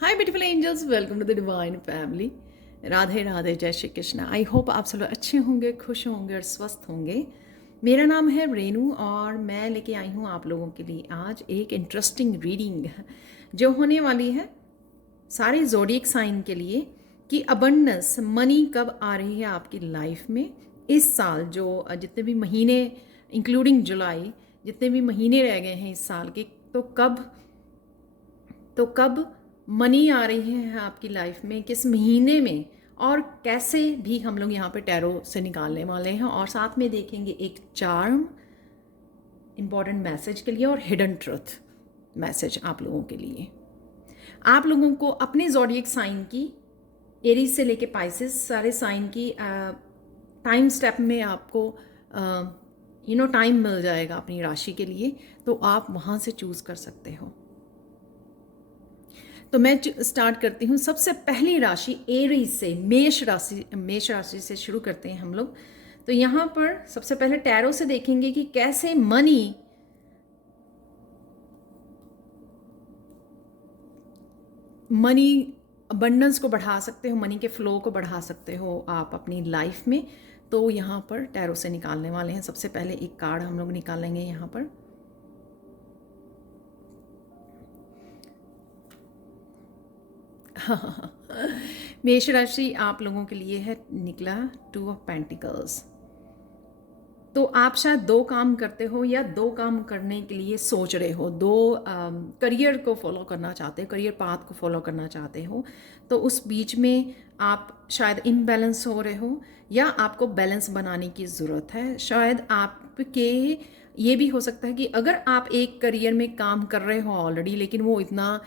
Hi beautiful angels, welcome to the divine family. Radhe Radhe, जय Shri Krishna. I hope आप सब लोग अच्छे होंगे, खुश होंगे और स्वस्थ होंगे। मेरा नाम है रेनू और मैं लेके आई हूँ आप लोगों के लिए आज एक इंटरेस्टिंग रीडिंग जो होने वाली है सारे ज़ोडिएक साइन के लिए कि अबंडेंस मनी कब आ रही है आपकी लाइफ में इस साल। जो जितने भी महीने इंक्लूडिंग जुलाई, जितने भी महीने रह गए हैं इस साल के, तो कब मनी आ रही है आपकी लाइफ में, किस महीने में, और कैसे भी हम लोग यहाँ पे टैरो से निकालने वाले हैं। और साथ में देखेंगे एक चार्म इम्पॉर्टेंट मैसेज के लिए और हिडन ट्रुथ मैसेज आप लोगों के लिए। आप लोगों को अपने ज़ोडिएक साइन की, एरीज से लेके पाइसेस, सारे साइन की टाइम स्टेप में आपको टाइम मिल जाएगा अपनी राशि के लिए, तो आप वहाँ से चूज़ कर सकते हो। तो मैं स्टार्ट करती हूँ। सबसे पहली राशि एरीज से, मेष राशि से शुरू करते हैं हम लोग। तो यहाँ पर सबसे पहले टैरो से देखेंगे कि कैसे मनी अबंडेंस को बढ़ा सकते हो, मनी के फ्लो को बढ़ा सकते हो आप अपनी लाइफ में। तो यहाँ पर टैरो से निकालने वाले हैं। सबसे पहले एक कार्ड हम लोग निकालेंगे यहाँ पर। मेष राशि आप लोगों के लिए है, निकला 2 ऑफ पेंटिकल्स। तो आप शायद 2 काम करते हो या 2 काम करने के लिए सोच रहे हो, 2 करियर को फॉलो करना चाहते हो, करियर पाथ को फॉलो करना चाहते हो। तो उस बीच में आप शायद इनबैलेंस हो रहे हो या आपको बैलेंस बनाने की ज़रूरत है। शायद आपके ये भी हो सकता है कि अगर आप एक करियर में काम कर रहे हो ऑलरेडी, लेकिन वो इतना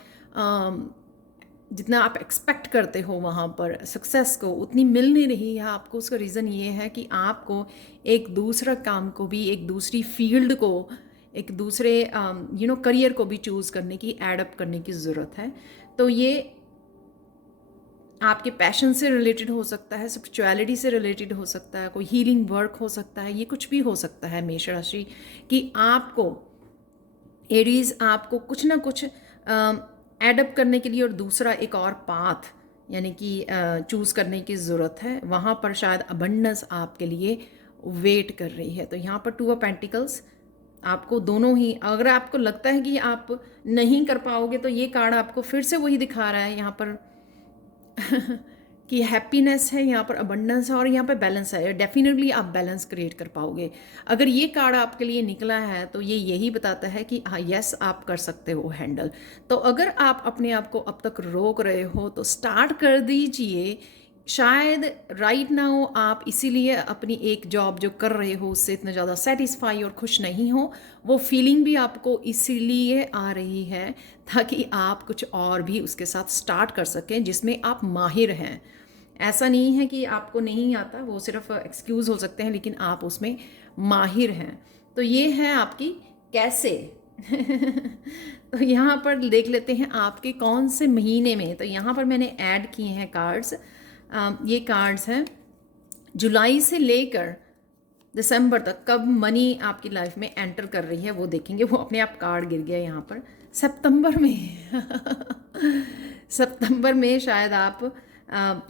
जितना आप एक्सपेक्ट करते हो वहाँ पर सक्सेस को उतनी मिल नहीं रही है आपको। उसका रीज़न ये है कि आपको एक दूसरा काम को भी, एक दूसरी फील्ड को, एक दूसरे करियर को भी चूज़ करने की, एडअप करने की ज़रूरत है। तो ये आपके पैशन से रिलेटेड हो सकता है, स्पिरिचुअलिटी से रिलेटेड हो सकता है, कोई हीलिंग वर्क हो सकता है, ये कुछ भी हो सकता है मेष राशि कि आपको एरीज आपको कुछ ना कुछ एडअप करने के लिए और दूसरा एक और पाथ यानी कि चूज़ करने की ज़रूरत है। वहाँ पर शायद अबंडेंस आपके लिए वेट कर रही है। तो यहाँ पर 2 ऑफ पेंटिकल्स आपको दोनों ही, अगर आपको लगता है कि आप नहीं कर पाओगे तो ये कार्ड आपको फिर से वही दिखा रहा है यहाँ पर कि हैप्पीनेस है, यहाँ पर अबंडेंस है और यहाँ पर बैलेंस है। डेफिनेटली आप बैलेंस क्रिएट कर पाओगे। अगर ये कार्ड आपके लिए निकला है तो ये यही बताता है कि हाँ, यस, आप कर सकते हो हैंडल। तो अगर आप अपने आप को अब तक रोक रहे हो तो स्टार्ट कर दीजिए। शायद राइट नाउ आप इसीलिए अपनी एक जॉब जो कर रहे हो उससे इतना ज़्यादा सेटिस्फाई और खुश नहीं हो। वो फीलिंग भी आपको इसीलिए आ रही है ताकि आप कुछ और भी उसके साथ स्टार्ट कर सकें जिसमें आप माहिर हैं। ऐसा नहीं है कि आपको नहीं आता, वो सिर्फ एक्सक्यूज़ हो सकते हैं, लेकिन आप उसमें माहिर हैं। तो ये है आपकी कैसे तो यहाँ पर देख लेते हैं आपके कौन से महीने में। तो यहाँ पर मैंने ऐड किए हैं कार्ड्स। ये कार्ड्स हैं जुलाई से लेकर दिसंबर तक कब मनी आपकी लाइफ में एंटर कर रही है वो देखेंगे। वो अपने आप कार्ड गिर गया यहाँ पर। सितंबर में सितंबर में शायद आप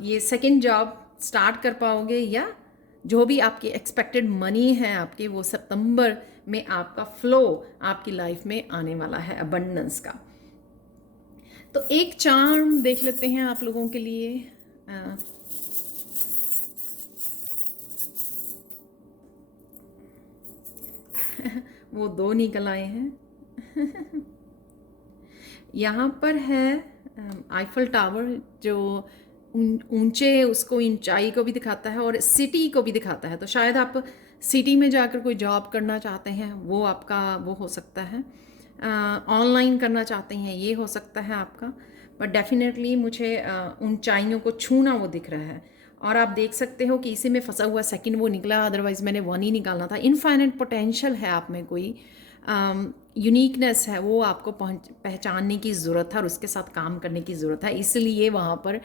ये सेकंड जॉब स्टार्ट कर पाओगे, या जो भी आपकी एक्सपेक्टेड मनी है आपके, वो सितंबर में आपका फ्लो आपकी लाइफ में आने वाला है अबंडेंस का। तो एक चार्म देख लेते हैं आप लोगों के लिए। वो 2 निकल आए हैं। यहाँ पर है आईफल टावर, जो ऊंचे उसको, ऊंचाई को भी दिखाता है और सिटी को भी दिखाता है। तो शायद आप सिटी में जाकर कोई जॉब करना चाहते हैं, वो आपका वो हो सकता है। ऑनलाइन करना चाहते हैं, ये हो सकता है आपका। बट डेफिनेटली मुझे ऊंचाइयों को छूना वो दिख रहा है। और आप देख सकते हो कि इसी में फंसा हुआ सेकंड वो निकला, अदरवाइज मैंने 1 ही निकालना था। इनफाइनाइट पोटेंशियल है आप में, कोई यूनिकनेस है, वो आपको पहचानने की ज़रूरत है और उसके साथ काम करने की ज़रूरत है। इसलिए वहाँ पर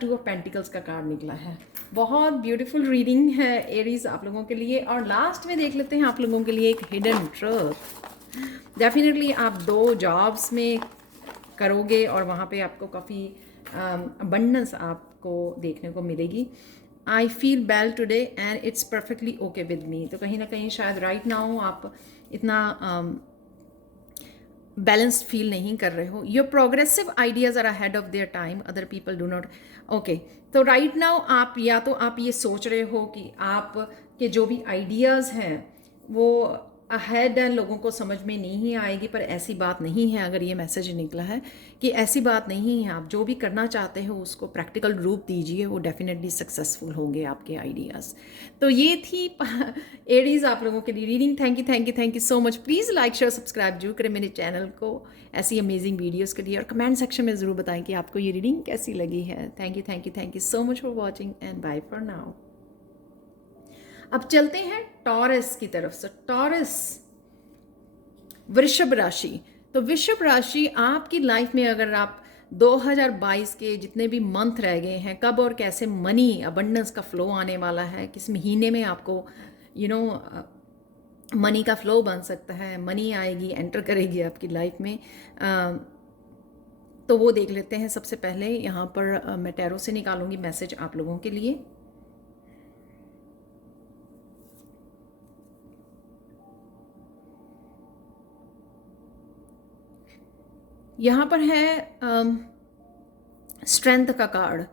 2 ऑफ पेंटिकल्स का कार्ड निकला है। बहुत ब्यूटीफुल रीडिंग है एरीज आप लोगों के लिए। और लास्ट में देख लेते हैं आप लोगों के लिए एक हिडन ट्रुथ। डेफिनेटली आप 2 जॉब्स में करोगे और वहाँ पे आपको काफ़ी अबंडेंस आपको देखने को मिलेगी। I feel well today and it's perfectly okay with me. तो कहीं ना कहीं शायद राइट नाउ आप इतना बैलेंस्ड फील नहीं कर रहे हो। Your progressive ideas are ahead of their time, other people do not. Okay, तो राइट नाउ आप या तो आप ये सोच रहे हो कि आप के जो भी आइडियाज़ हैं वो अहेड है, लोगों को समझ में नहीं आएगी, पर ऐसी बात नहीं है। अगर ये मैसेज निकला है कि ऐसी बात नहीं है, आप जो भी करना चाहते हो उसको प्रैक्टिकल रूप दीजिए, वो डेफिनेटली सक्सेसफुल होंगे आपके आइडियाज़। तो ये थी एडीज आप लोगों के लिए reading. Thank you so much. Please like share subscribe जरूर करें मेरे चैनल को ऐसी अमेजिंग वीडियोज़ के लिए, और कमेंट सेक्शन में ज़रूर बताएं कि आपको ये रीडिंग कैसी लगी है। Thank you so much for watching and bye for now. अब चलते हैं टॉरस की तरफ से। टॉरस, वृषभ राशि। तो वृषभ राशि आपकी लाइफ में अगर आप 2022 के जितने भी मंथ रह गए हैं, कब और कैसे मनी अबंडेंस का फ्लो आने वाला है, किस महीने में आपको मनी का फ्लो बन सकता है, मनी आएगी, एंटर करेगी आपकी लाइफ में, तो वो देख लेते हैं। सबसे पहले यहाँ पर मैं टैरो से निकालूंगी मैसेज आप लोगों के लिए। यहाँ पर है स्ट्रेंथ का कार्ड।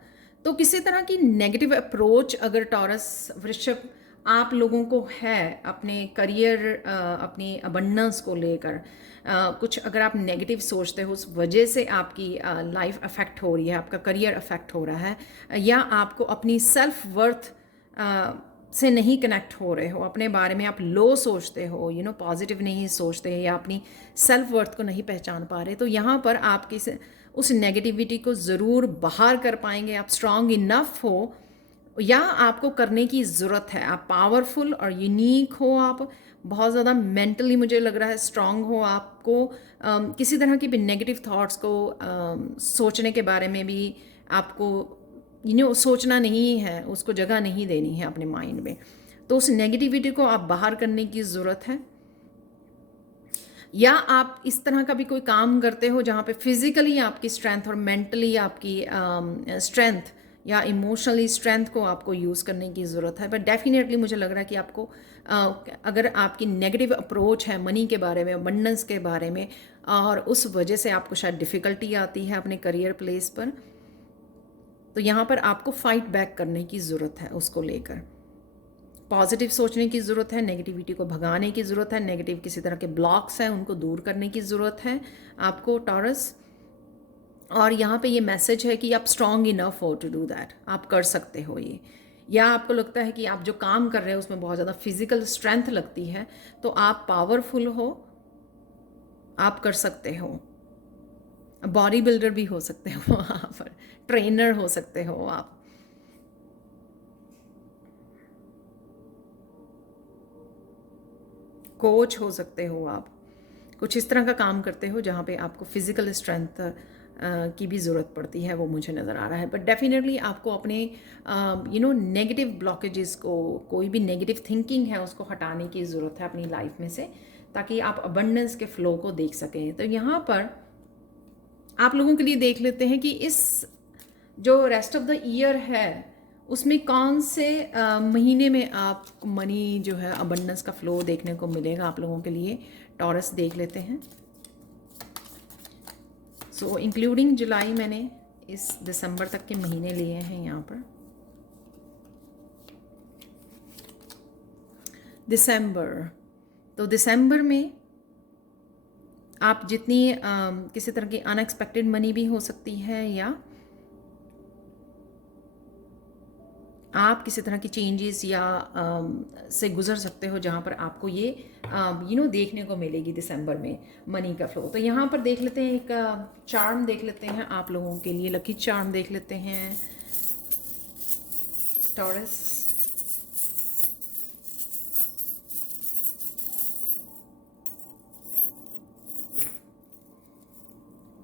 तो किसी तरह की नेगेटिव अप्रोच अगर टॉरस वृषभ आप लोगों को है अपने करियर, अपनी अबंडेंस को लेकर, कुछ अगर आप नेगेटिव सोचते हो, उस वजह से आपकी लाइफ अफेक्ट हो रही है, आपका करियर अफेक्ट हो रहा है, या आपको अपनी सेल्फ वर्थ से नहीं कनेक्ट हो रहे हो, अपने बारे में आप लो सोचते हो, पॉजिटिव नहीं सोचते, या अपनी सेल्फ वर्थ को नहीं पहचान पा रहे, तो यहाँ पर आप उस नेगेटिविटी को ज़रूर बाहर कर पाएंगे। आप स्ट्रांग इनफ हो, या आपको करने की ज़रूरत है। आप पावरफुल और यूनिक हो, आप बहुत ज़्यादा मेंटली मुझे लग रहा है स्ट्रांग हो। आपको किसी तरह की भी नेगेटिव थॉट्स को सोचने के बारे में भी आपको सोचना नहीं है, उसको जगह नहीं देनी है अपने माइंड में। तो उस नेगेटिविटी को आप बाहर करने की ज़रूरत है। या आप इस तरह का भी कोई काम करते हो जहाँ पे फिज़िकली आपकी स्ट्रेंथ और मेंटली आपकी स्ट्रेंथ या इमोशनली स्ट्रेंथ को आपको यूज़ करने की ज़रूरत है। बट डेफिनेटली मुझे लग रहा है कि आपको अगर आपकी नेगेटिव अप्रोच है मनी के बारे में, अबंडेंस के बारे में, और उस वजह से आपको शायद डिफ़िकल्टी आती है अपने करियर प्लेस पर, तो यहाँ पर आपको फाइट बैक करने की ज़रूरत है। उसको लेकर पॉजिटिव सोचने की ज़रूरत है, नेगेटिविटी को भगाने की ज़रूरत है, नेगेटिव किसी तरह के ब्लॉक्स हैं उनको दूर करने की ज़रूरत है आपको टॉरस। और यहाँ पे ये मैसेज है कि आप स्ट्रॉन्ग इनफ हो टू डू दैट, आप कर सकते हो ये। या आपको लगता है कि आप जो काम कर रहे हो उसमें बहुत ज़्यादा फिजिकल स्ट्रेंथ लगती है, तो आप पावरफुल हो, आप कर सकते हो। बॉडी बिल्डर भी हो सकते हो, वहाँ पर ट्रेनर हो सकते हो, आप कोच हो सकते हो, आप कुछ इस तरह का काम करते हो जहाँ पे आपको फिज़िकल स्ट्रेंथ की भी ज़रूरत पड़ती है, वो मुझे नज़र आ रहा है। बट डेफिनेटली आपको अपने नेगेटिव ब्लॉकेजेस को, कोई भी नेगेटिव थिंकिंग है उसको हटाने की ज़रूरत है अपनी लाइफ में से, ताकि आप अबंडेंस के फ्लो को देख सकें। तो यहाँ पर आप लोगों के लिए देख लेते हैं कि इस जो रेस्ट ऑफ द ईयर है उसमें कौन से महीने में आप मनी जो है अबंडेंस का फ्लो देखने को मिलेगा आप लोगों के लिए। टॉरस देख लेते हैं। सो इंक्लूडिंग जुलाई मैंने इस दिसंबर तक के महीने लिए हैं यहाँ पर। दिसंबर, तो दिसंबर में आप जितनी किसी तरह की अनएक्सपेक्टेड मनी भी हो सकती है, या आप किसी तरह की चेंजेस या से गुजर सकते हो जहाँ पर आपको ये देखने को मिलेगी दिसंबर में मनी का फ्लो। तो यहाँ पर देख लेते हैं, एक चार्म देख लेते हैं आप लोगों के लिए, लकी चार्म देख लेते हैं टॉरस।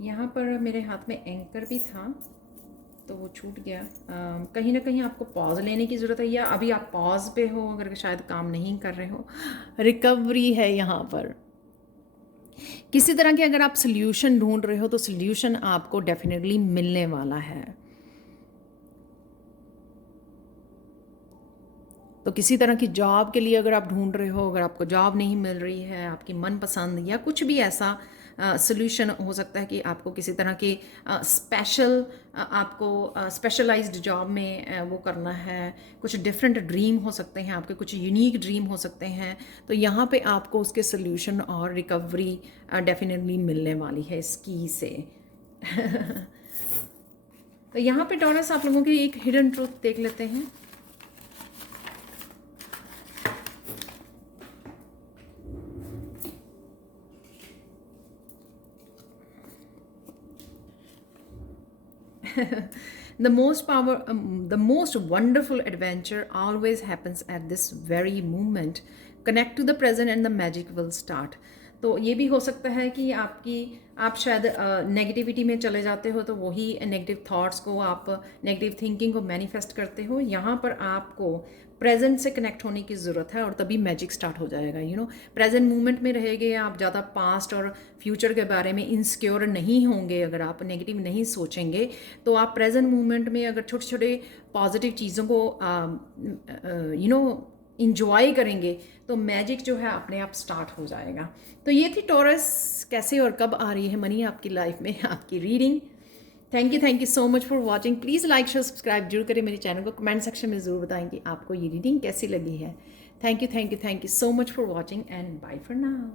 यहाँ पर मेरे हाथ में एंकर भी था तो वो छूट गया। कहीं ना कहीं आपको पॉज लेने की ज़रूरत है, या अभी आप पॉज पे हो, अगर शायद काम नहीं कर रहे हो, रिकवरी है यहाँ पर। किसी तरह के अगर आप सोल्यूशन ढूंढ रहे हो तो सोल्यूशन आपको डेफिनेटली मिलने वाला है। तो किसी तरह की जॉब के लिए अगर आप ढूंढ रहे हो, अगर आपको जॉब नहीं मिल रही है, आपकी मनपसंद या कुछ भी ऐसा सोल्यूशन हो सकता है कि आपको किसी तरह की स्पेशल आपको स्पेशलाइज्ड जॉब में वो करना है, कुछ डिफरेंट ड्रीम हो सकते हैं आपके, कुछ यूनिक ड्रीम हो सकते हैं, तो यहाँ पे आपको उसके सोल्यूशन और रिकवरी डेफिनेटली मिलने वाली है इस की से। तो यहाँ पे टॉरस आप लोगों की एक हिडन ट्रूथ देख लेते हैं। The most wonderful adventure always happens at this very moment. Connect to the present and the magic will start. तो ये भी हो सकता है कि आप शायद नेगेटिविटी में चले जाते हो, तो वही नेगेटिव थॉट्स को, आप नेगेटिव थिंकिंग को मैनिफेस्ट करते हो। यहाँ पर आपको प्रेजेंट से कनेक्ट होने की ज़रूरत है और तभी मैजिक स्टार्ट हो जाएगा। प्रेजेंट मोमेंट में रहेंगे आप, ज़्यादा पास्ट और फ्यूचर के बारे में इनसिक्योर नहीं होंगे, अगर आप नेगेटिव नहीं सोचेंगे तो आप प्रेजेंट मोमेंट में अगर छोटे छोटे पॉजिटिव चीज़ों को इंजॉय करेंगे तो मैजिक जो है अपने आप स्टार्ट हो जाएगा। तो ये थी टॉरस कैसे और कब आ रही है मनी आपकी लाइफ में, आपकी reading. Thank you so much for watching. Please like share subscribe जरूर करें मेरे चैनल को। कमेंट सेक्शन में ज़रूर बताएं कि आपको ये रीडिंग कैसी लगी है। Thank you so much for watching and bye for now.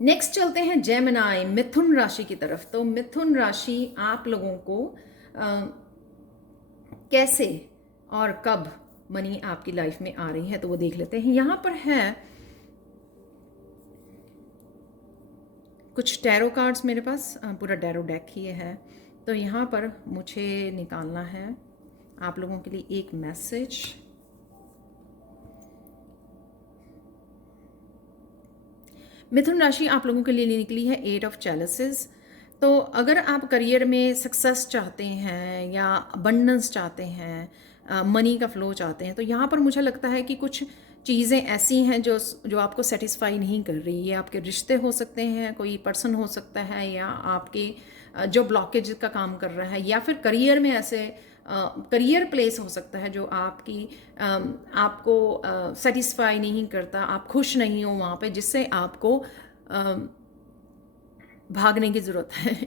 Next चलते हैं जेमिनी, मिथुन राशि की तरफ। तो मिथुन राशि आप लोगों को कैसे और कब मनी आपकी लाइफ में आ रही है तो वो देख लेते हैं। यहाँ पर है कुछ टैरो कार्ड्स मेरे पास, पूरा टैरो डेक ही है। तो यहाँ पर मुझे निकालना है आप लोगों के लिए एक मैसेज। मिथुन राशि आप लोगों के लिए निकली है 8 ऑफ चैलिसेस। तो अगर आप करियर में सक्सेस चाहते हैं या अबंडेंस चाहते हैं, मनी का फ्लो चाहते हैं, तो यहाँ पर मुझे लगता है कि कुछ चीज़ें ऐसी हैं जो आपको सेटिस्फाई नहीं कर रही। ये आपके रिश्ते हो सकते हैं, कोई पर्सन हो सकता है, या आपके जो ब्लॉकेज का काम कर रहा है, या फिर करियर में ऐसे करियर प्लेस हो सकता है जो आपको सेटिस्फाई नहीं करता, आप खुश नहीं हो वहाँ पे, जिससे आपको भागने की ज़रूरत है,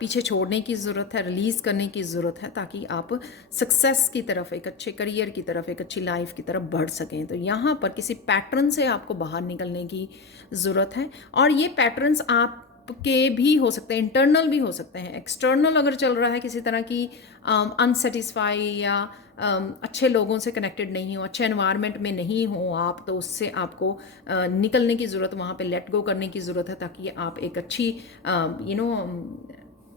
पीछे छोड़ने की ज़रूरत है, रिलीज़ करने की ज़रूरत है, ताकि आप सक्सेस की तरफ, एक अच्छे करियर की तरफ, एक अच्छी लाइफ की तरफ बढ़ सकें। तो यहाँ पर किसी पैटर्न से आपको बाहर निकलने की ज़रूरत है, और ये पैटर्न्स आपके भी हो सकते हैं, इंटरनल भी हो सकते हैं। एक्सटर्नल अगर चल रहा है किसी तरह की अनसेटिस्फाई या अच्छे लोगों से कनेक्टेड नहीं हो, अच्छे एनवायरनमेंट में नहीं हो आप, तो उससे आपको निकलने की ज़रूरत, वहाँ पे लेट गो करने की ज़रूरत है, ताकि आप एक अच्छी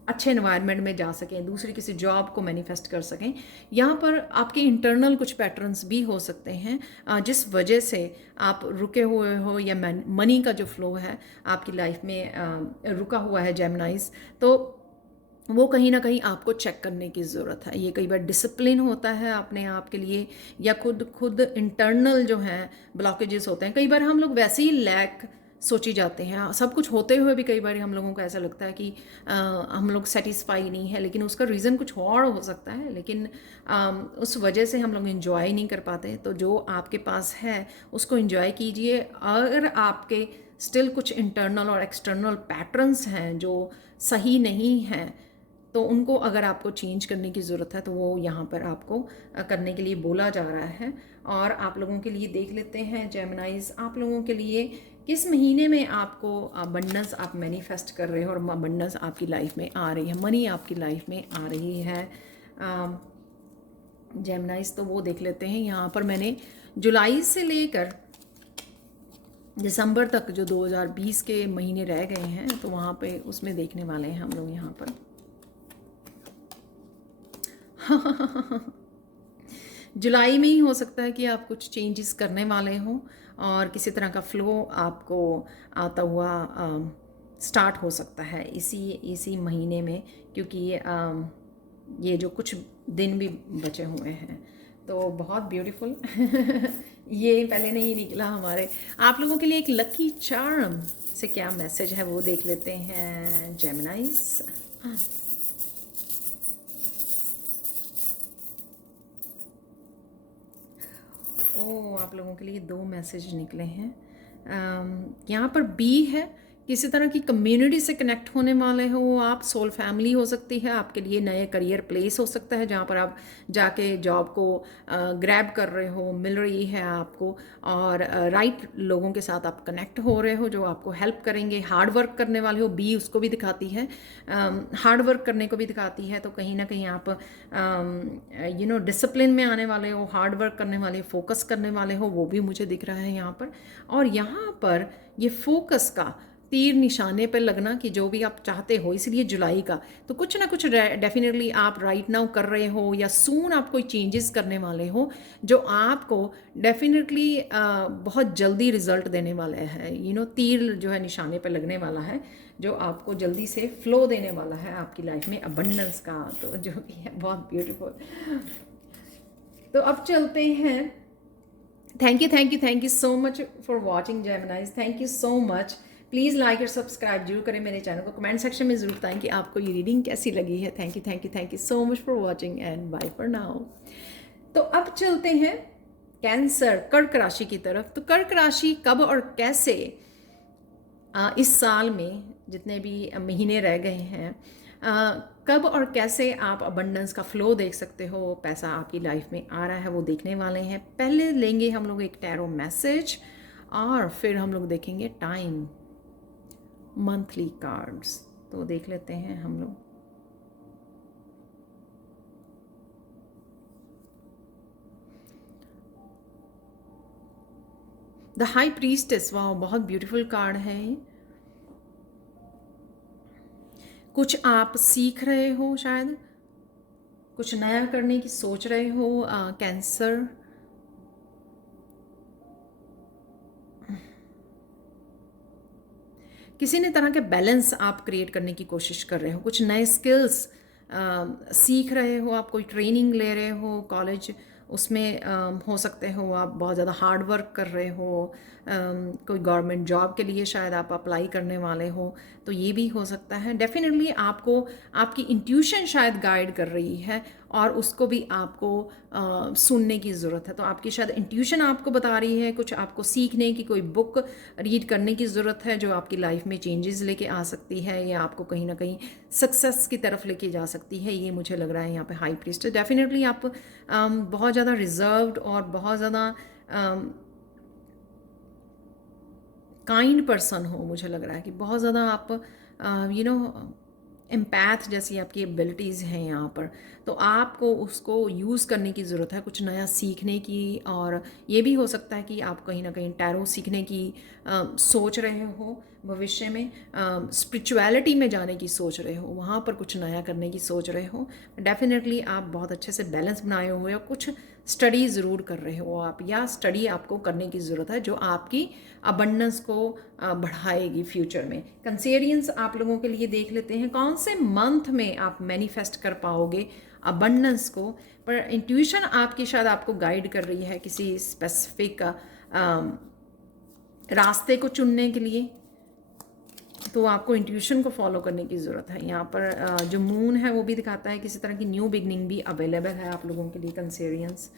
अच्छे एनवायरनमेंट में जा सकें, दूसरी किसी जॉब को मैनिफेस्ट कर सकें। यहाँ पर आपके इंटरनल कुछ पैटर्न्स भी हो सकते हैं जिस वजह से आप रुके हुए हो, या मनी का जो फ्लो है आपकी लाइफ में रुका हुआ है जेमिनाइज, तो वो कहीं ना कहीं आपको चेक करने की ज़रूरत है। ये कई बार डिसिप्लिन होता है अपने आप के लिए, या खुद इंटरनल जो हैं ब्लॉकेजेस होते हैं। कई बार हम लोग वैसे ही लैक सोची जाते हैं, सब कुछ होते हुए भी कई बार हम लोगों को ऐसा लगता है कि हम लोग सेटिस्फाई नहीं है, लेकिन उसका रीज़न कुछ और हो सकता है, लेकिन उस वजह से हम लोग इंजॉय नहीं कर पाते। तो जो आपके पास है उसको इंजॉय कीजिए। अगर आपके स्टिल कुछ इंटरनल और एक्सटर्नल पैटर्न्स हैं जो सही नहीं हैं, तो उनको अगर आपको चेंज करने की ज़रूरत है, तो वो यहाँ पर आपको करने के लिए बोला जा रहा है। और आप लोगों के लिए देख लेते हैं जेमिनाइज, आप लोगों के लिए किस महीने में आपको अबंडेंस आप मैनिफेस्ट कर रहे हो और अबंडेंस आपकी लाइफ में आ रही है, मनी आपकी लाइफ में आ रही है जेमिनाइज। तो वो देख लेते हैं। यहाँ पर मैंने जुलाई से लेकर दिसंबर तक जो 2020 के महीने रह गए हैं, तो वहाँ पे उसमें देखने वाले हैं हम लोग यहाँ पर। जुलाई में ही हो सकता है कि आप कुछ चेंजेस करने वाले हों, और किसी तरह का फ्लो आपको आता हुआ स्टार्ट हो सकता है इसी महीने में, क्योंकि ये जो कुछ दिन भी बचे हुए हैं। तो बहुत ब्यूटीफुल ये पहले नहीं निकला हमारे। आप लोगों के लिए एक लकी चार्म से क्या मैसेज है वो देख लेते हैं जेमिनाइज। ओ, आप लोगों के लिए दो मैसेज निकले हैं। यहाँ पर बी है, किसी तरह की कम्युनिटी से कनेक्ट होने वाले हो आप, सोल फैमिली हो सकती है, आपके लिए नए करियर प्लेस हो सकता है जहाँ पर आप जाके जॉब को ग्रैब कर रहे हो, मिल रही है आपको, और राइट लोगों के साथ आप कनेक्ट हो रहे हो जो आपको हेल्प करेंगे। हार्ड वर्क करने वाले हो, बी उसको भी दिखाती है, हार्ड वर्क करने को भी दिखाती है। तो कहीं ना कहीं आप डिसिप्लिन में आने वाले हो, हार्ड वर्क करने वाले, फोकस करने वाले हो, वो भी मुझे दिख रहा है यहाँ पर। और यहाँ पर ये फोकस का तीर निशाने पर लगना कि जो भी आप चाहते हो, इसलिए जुलाई का तो कुछ ना कुछ डेफिनेटली आप राइट नाउ कर रहे हो, या सून आप कोई चेंजेस करने वाले हो जो आपको डेफिनेटली बहुत जल्दी रिजल्ट देने वाले हैं। तीर जो है निशाने पर लगने वाला है जो आपको जल्दी से फ्लो देने वाला है आपकी लाइफ में अबंडेंस का, तो जो भी है बहुत ब्यूटीफुल। तो अब चलते हैं। Thank you so much for watching जेमिनाइज, thank you so much. Please like और सब्सक्राइब जरूर करें मेरे चैनल को, कमेंट सेक्शन में ज़रूर बताएं कि आपको ये रीडिंग कैसी लगी है। Thank you so much for watching and bye for now. तो अब चलते हैं कैंसर, कर्क राशि की तरफ। तो कर्क राशि कब और कैसे इस साल में जितने भी महीने रह गए हैं, कब और कैसे आप अबंडेंस का फ्लो देख सकते हो, पैसा आपकी लाइफ में आ रहा है, वो देखने वाले हैं। पहले लेंगे हम लोग एक टैरो मैसेज और फिर हम लोग देखेंगे टाइम मंथली कार्ड्स। तो देख लेते हैं हम लोग। द हाई प्रीस्टेस, वाह बहुत ब्यूटीफुल कार्ड है। कुछ आप सीख रहे हो, शायद कुछ नया करने की सोच रहे हो कैंसर। किसी न तरह के बैलेंस आप क्रिएट करने की कोशिश कर रहे हो, कुछ नए स्किल्स सीख रहे हो, आप कोई ट्रेनिंग ले रहे हो कॉलेज, उसमें हो सकते हो आप बहुत ज़्यादा हार्ड वर्क कर रहे हो, कोई गवर्नमेंट जॉब के लिए शायद आप अप्लाई करने वाले हो, तो ये भी हो सकता है। डेफिनेटली आपको आपकी इंट्यूशन शायद गाइड कर रही है और उसको भी आपको सुनने की ज़रूरत है। तो आपकी शायद इंट्यूशन आपको बता रही है कुछ आपको सीखने की, कोई बुक रीड करने की ज़रूरत है जो आपकी लाइफ में चेंजेस लेके आ सकती है या आपको कहीं ना कहीं सक्सेस की तरफ लेके जा सकती है। ये मुझे लग रहा है यहाँ पे हाई प्रीस्ट। डेफिनेटली आप बहुत ज़्यादा रिजर्व्ड और बहुत ज़्यादा काइंड पर्सन हो, मुझे लग रहा है कि बहुत ज़्यादा आप एम्पैथ जैसी आपकी एबिलिटीज़ हैं यहाँ पर, तो आपको उसको यूज़ करने की ज़रूरत है, कुछ नया सीखने की। और ये भी हो सकता है कि आप कहीं ना कहीं टैरो सीखने की सोच रहे हो भविष्य में, स्पिरिचुअलिटी में जाने की सोच रहे हो, वहाँ पर कुछ नया करने की सोच रहे हो। डेफिनेटली आप बहुत अच्छे से बैलेंस बनाए हुए हो, कुछ स्टडी ज़रूर कर रहे हो आप, या स्टडी आपको करने की ज़रूरत है जो आपकी अबंडेंस को बढ़ाएगी फ्यूचर में। कंसेरियंस आप लोगों के लिए देख लेते हैं कौन से मंथ में आप मैनिफेस्ट कर पाओगे अबंडेंस को। पर इंट्यूशन आपकी शायद आपको गाइड कर रही है किसी स्पेसिफिक रास्ते को चुनने के लिए, तो आपको इंट्यूशन को फॉलो करने की ज़रूरत है। यहाँ पर जो मून है वो भी दिखाता है किसी तरह की न्यू बिगनिंग भी अवेलेबल है आप लोगों के लिए कंसेरियंस,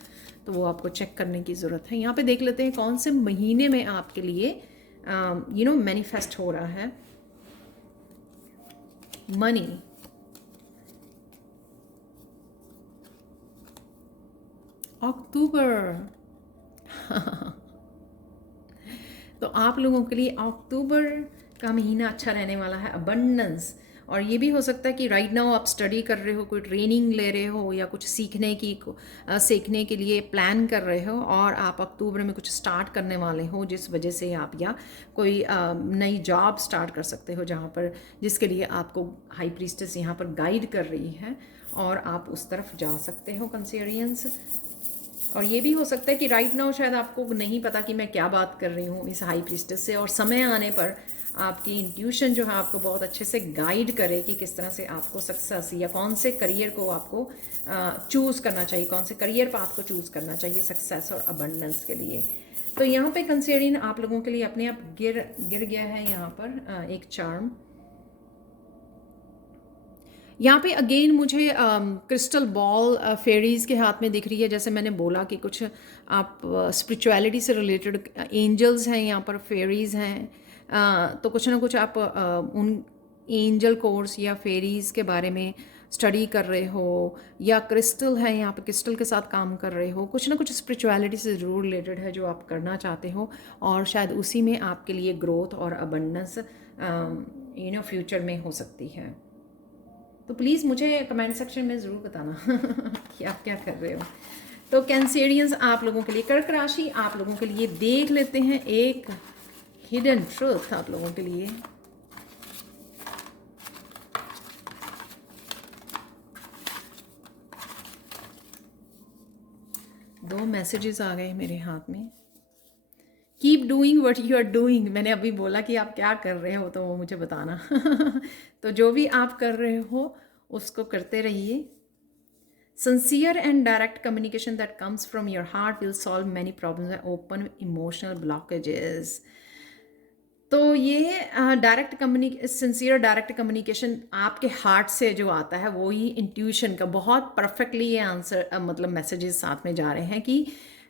तो वो आपको चेक करने की ज़रूरत है। यहाँ पे देख लेते हैं कौन से महीने में आपके लिए मैनिफेस्ट हो रहा है मनी। अक्टूबर तो आप लोगों के लिए अक्टूबर का महीना अच्छा रहने वाला है, अबंडेंस। और ये भी हो सकता है कि राइट नाउ आप स्टडी कर रहे हो, कोई ट्रेनिंग ले रहे हो या कुछ सीखने के लिए प्लान कर रहे हो और आप अक्टूबर में कुछ स्टार्ट करने वाले हो, जिस वजह से आप या कोई नई जॉब स्टार्ट कर सकते हो जहाँ पर जिसके लिए आपको हाई प्रीस्टेस यहाँ पर गाइड कर रही है और आप उस तरफ जा सकते हो कंसेरियंस। और ये भी हो सकता है कि राइट नाउ शायद आपको नहीं पता कि मैं क्या बात कर रही हूँ इस हाई प्रीस्टेस से, और समय आने पर आपकी इंट्यूशन जो है आपको बहुत अच्छे से गाइड करे कि किस तरह से आपको सक्सेस या कौन से करियर को आपको चूज़ करना चाहिए, कौन से करियर पाथ को चूज़ करना चाहिए सक्सेस और अबंडेंस के लिए। तो यहाँ पे कंसेरियन आप लोगों के लिए अपने आप गिर गया है यहाँ पर एक चार्म। यहाँ पे अगेन मुझे क्रिस्टल बॉल फेरीज़ के हाथ में दिख रही है। जैसे मैंने बोला कि कुछ आप स्पिरिचुअलिटी से रिलेटेड एंजल्स हैं, यहाँ पर फेरीज़ हैं, तो कुछ ना कुछ आप उन एंजल कोर्स या फेरीज़ के बारे में स्टडी कर रहे हो, या क्रिस्टल है यहाँ पे, क्रिस्टल के साथ काम कर रहे हो। कुछ ना कुछ स्पिरिचुअलिटी से ज़रूर रिलेटेड है जो आप करना चाहते हो, और शायद उसी में आपके लिए ग्रोथ और अबंडेंस फ्यूचर में हो सकती है। तो प्लीज़ मुझे कमेंट सेक्शन में ज़रूर बताना कि आप क्या कर रहे हो। तो कैंसेरियंस आप लोगों के लिए, कर्क राशि आप लोगों के लिए देख लेते हैं एक हिडन ट्रूथ आप लोगों के लिए। दो मैसेजेस आ गए मेरे हाथ में। Keep doing what you are doing, मैंने अभी बोला कि आप क्या कर रहे हो, तो वो मुझे बताना तो जो भी आप कर रहे हो उसको करते रहिए। Sincere and direct communication that comes from your heart will solve many problems and open emotional blockages. तो ये सिंसियर डायरेक्ट कम्युनिकेशन आपके हार्ट से जो आता है वो ही इंट्यूशन का बहुत परफेक्टली ये आंसर मतलब मैसेजेस साथ में जा रहे हैं कि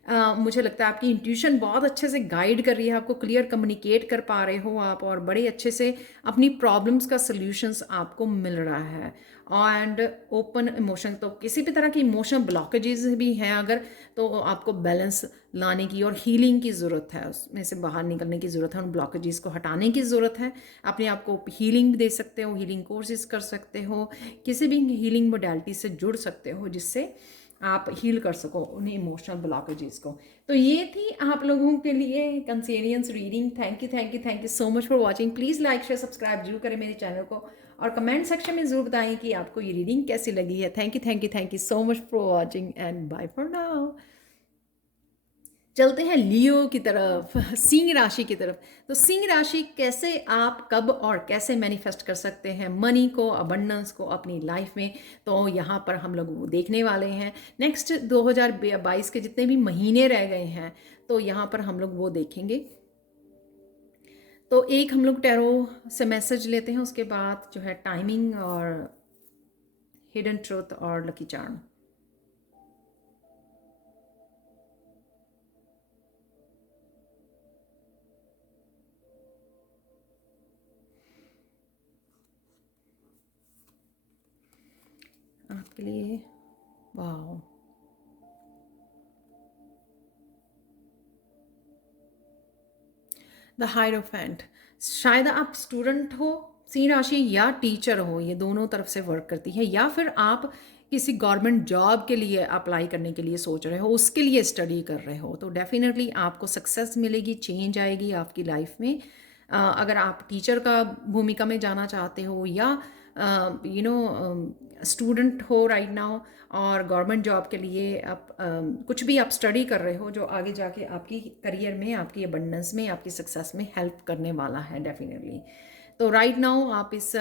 मुझे लगता है आपकी इंट्यूशन बहुत अच्छे से गाइड कर रही है, आपको क्लियर कम्युनिकेट कर पा रहे हो आप, और बड़े अच्छे से अपनी प्रॉब्लम्स का सल्यूशंस आपको मिल रहा है। एंड ओपन इमोशन, तो किसी भी तरह की इमोशनल ब्लॉकेजेस भी हैं अगर, तो आपको बैलेंस लाने की और हीलिंग की ज़रूरत है, उसमें से बाहर निकलने की ज़रूरत है, उन ब्लॉकेजेस को हटाने की ज़रूरत है। अपने आप को हीलिंग भी दे सकते हो, हीलिंग कोर्सेज कर सकते हो, किसी भी हीलिंग मोडालिटी से जुड़ सकते हो जिससे आप हील कर सको उन इमोशनल ब्लॉकेजेस को। तो ये थी आप लोगों के लिए Cancerians reading. Thank you so much for watching. Please like share subscribe जरूर करें मेरे चैनल को, और कमेंट सेक्शन में ज़रूर बताएं कि आपको ये रीडिंग कैसी लगी है। Thank you so much for watching and bye for now. चलते हैं लियो की तरफ, सिंह राशि की तरफ। तो सिंह राशि, कैसे आप कब और कैसे मैनिफेस्ट कर सकते हैं मनी को, अबंडेंस को अपनी लाइफ में, तो यहाँ पर हम लोग वो देखने वाले हैं। नेक्स्ट 2022 के जितने भी महीने रह गए हैं तो यहाँ पर हम लोग वो देखेंगे। तो एक हम लोग टैरो से मैसेज लेते हैं, उसके बाद जो है टाइमिंग और हिडन ट्रूथ और लकी चार्म। आपके लिए वाह, द हायरोफेंट, शायद आप स्टूडेंट हो सिंह राशि या टीचर हो, ये दोनों तरफ से वर्क करती है, या फिर आप किसी गवर्नमेंट जॉब के लिए अप्लाई करने के लिए सोच रहे हो, उसके लिए स्टडी कर रहे हो, तो डेफिनेटली आपको सक्सेस मिलेगी, चेंज आएगी आपकी लाइफ में। अगर आप टीचर का भूमिका में जाना चाहते हो, या स्टूडेंट हो राइट नाउ और गवर्नमेंट जॉब के लिए आप कुछ भी आप स्टडी कर रहे हो जो आगे जाके आपकी करियर में, आपकी अबंडेंस में, आपकी सक्सेस में हेल्प करने वाला है डेफिनेटली। तो राइट नाउ आप इस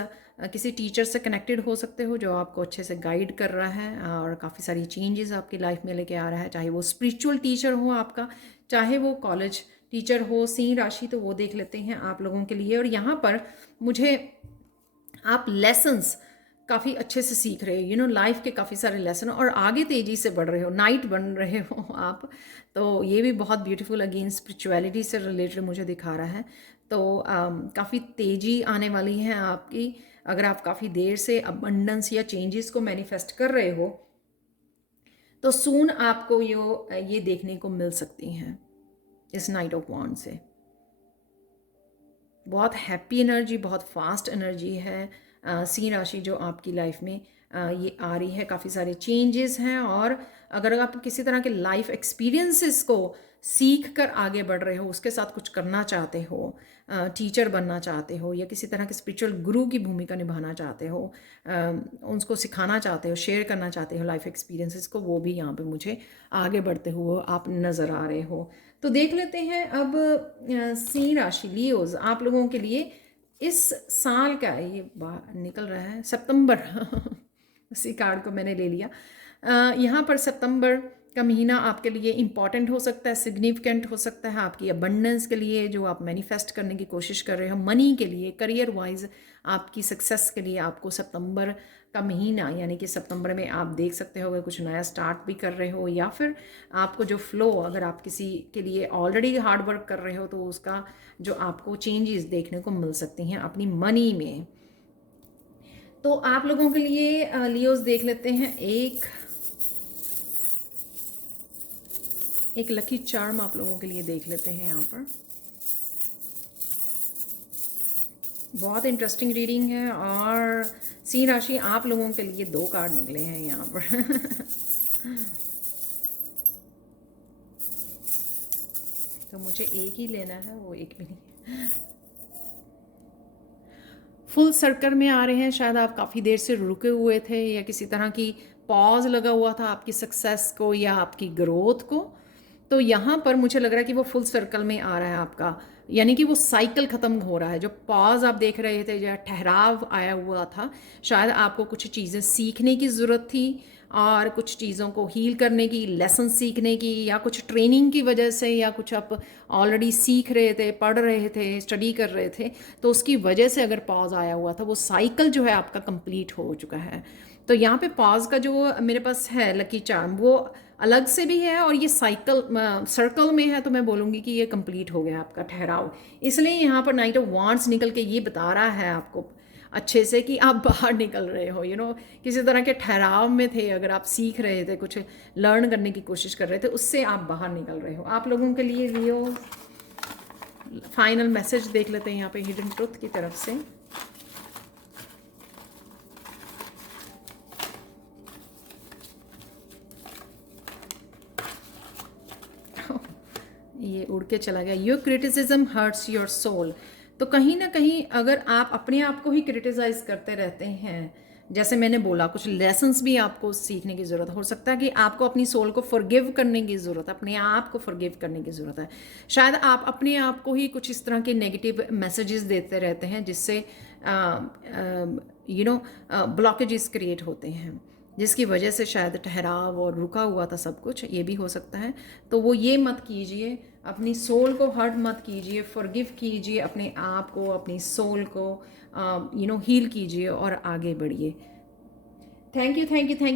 किसी टीचर से कनेक्टेड हो सकते हो जो आपको अच्छे से गाइड कर रहा है और काफ़ी सारी चेंजेस आपकी लाइफ में लेके आ रहा है, चाहे वो स्पिरिचुअल टीचर हो आपका, चाहे वो कॉलेज टीचर हो। सिंह राशि तो वो देख लेते हैं आप लोगों के लिए, और यहाँ पर मुझे आप लेसन्स काफ़ी अच्छे से सीख रहे हो, लाइफ के काफ़ी सारे लेसन, और आगे तेज़ी से बढ़ रहे हो, नाइट बन रहे हो आप, तो ये भी बहुत ब्यूटीफुल अगेन स्पिरिचुअलिटी से रिलेटेड मुझे दिखा रहा है। तो काफ़ी तेज़ी आने वाली है आपकी, अगर आप काफ़ी देर से अबंडेंस या चेंजेस को मैनिफेस्ट कर रहे हो तो सून आपको ये देखने को मिल सकती हैं इस नाइट ऑफ वॉन्ड से। बहुत हैप्पी एनर्जी, बहुत फास्ट एनर्जी है सिंह राशि जो आपकी लाइफ में ये आ रही है, काफ़ी सारे चेंजेस हैं, और अगर आप किसी तरह के लाइफ एक्सपीरियंसेस को सीख कर आगे बढ़ रहे हो, उसके साथ कुछ करना चाहते हो, टीचर बनना चाहते हो या किसी तरह के स्पिरिचुअल गुरु की भूमिका निभाना चाहते हो, उनको सिखाना चाहते हो, शेयर करना चाहते हो लाइफ एक्सपीरियंसेस को, वो भी यहाँ पे मुझे आगे बढ़ते हुए आप नज़र आ रहे हो। तो देख लेते हैं अब सिंह राशि लियोज आप लोगों के लिए इस साल का, ये निकल रहा है सितंबर उसी कार्ड को मैंने ले लिया। यहाँ पर सितंबर का महीना आपके लिए इम्पॉर्टेंट हो सकता है, सिग्निफिकेंट हो सकता है आपकी अबंडेंस के लिए, जो आप मैनिफेस्ट करने की कोशिश कर रहे हो, मनी के लिए, करियर वाइज आपकी सक्सेस के लिए आपको सितंबर का महीना, यानी कि सितंबर में आप देख सकते हो अगर कुछ नया स्टार्ट भी कर रहे हो या फिर आपको जो फ्लो, अगर आप किसी के लिए ऑलरेडी हार्ड वर्क कर रहे हो तो उसका जो आपको चेंजेस देखने को मिल सकती हैं अपनी मनी में। तो आप लोगों के लिए लियोस देख लेते हैं एक लकी चार्म आप लोगों के लिए देख लेते हैं यहाँ पर। बहुत इंटरेस्टिंग रीडिंग है और सिंह राशि आप लोगों के लिए 2 कार्ड निकले हैं यहाँ पर तो मुझे एक ही लेना है, वो एक भी नहीं। फुल सर्कल में आ रहे हैं, शायद आप काफ़ी देर से रुके हुए थे या किसी तरह की पॉज लगा हुआ था आपकी सक्सेस को या आपकी ग्रोथ को। तो यहाँ पर मुझे लग रहा है कि वो फुल सर्कल में आ रहा है आपका, यानी कि वो साइकिल ख़त्म हो रहा है। जो पॉज आप देख रहे थे या ठहराव आया हुआ था, शायद आपको कुछ चीज़ें सीखने की ज़रूरत थी और कुछ चीज़ों को हील करने की, लेसन सीखने की, या कुछ ट्रेनिंग की वजह से, या कुछ आप ऑलरेडी सीख रहे थे, पढ़ रहे थे, स्टडी कर रहे थे, तो उसकी वजह से अगर पॉज आया हुआ था, वो साइकिल जो है आपका कंप्लीट हो चुका है। तो यहाँ पे पॉज का जो मेरे पास है लकी चार्म, वो अलग से भी है और ये साइकिल सर्कल में है, तो मैं बोलूँगी कि ये कंप्लीट हो गया आपका ठहराव। इसलिए यहाँ पर नाइट ऑफ वांड्स निकल के ये बता रहा है आपको अच्छे से कि आप बाहर निकल रहे हो, किसी तरह के ठहराव में थे, अगर आप सीख रहे थे, कुछ लर्न करने की कोशिश कर रहे थे, उससे आप बाहर निकल रहे हो। आप लोगों के लिए लियो फाइनल मैसेज देख लेते हैं यहाँ पे हिडन ट्रुथ की तरफ से। ये उड़ के चला गया। Your criticism hurts your soul. तो कहीं ना कहीं अगर आप अपने आप को ही क्रिटिसाइज करते रहते हैं, जैसे मैंने बोला, कुछ लेसन्स भी आपको सीखने की ज़रूरत हो सकता है कि आपको अपनी सोल को फॉरगिव करने की ज़रूरत है, अपने आप को फॉरगिव करने की ज़रूरत है। शायद आप अपने आप को ही कुछ इस तरह के नेगेटिव मैसेजेस देते रहते हैं जिससे ब्लॉकेजेस क्रिएट होते हैं, जिसकी वजह से शायद ठहराव और रुका हुआ था सब कुछ, ये भी हो सकता है। तो वो ये मत कीजिए, अपनी सोल को हर्ट मत कीजिए, फॉरगिव कीजिए अपने आप को, अपनी सोल को हील कीजिए और आगे बढ़िए। Thank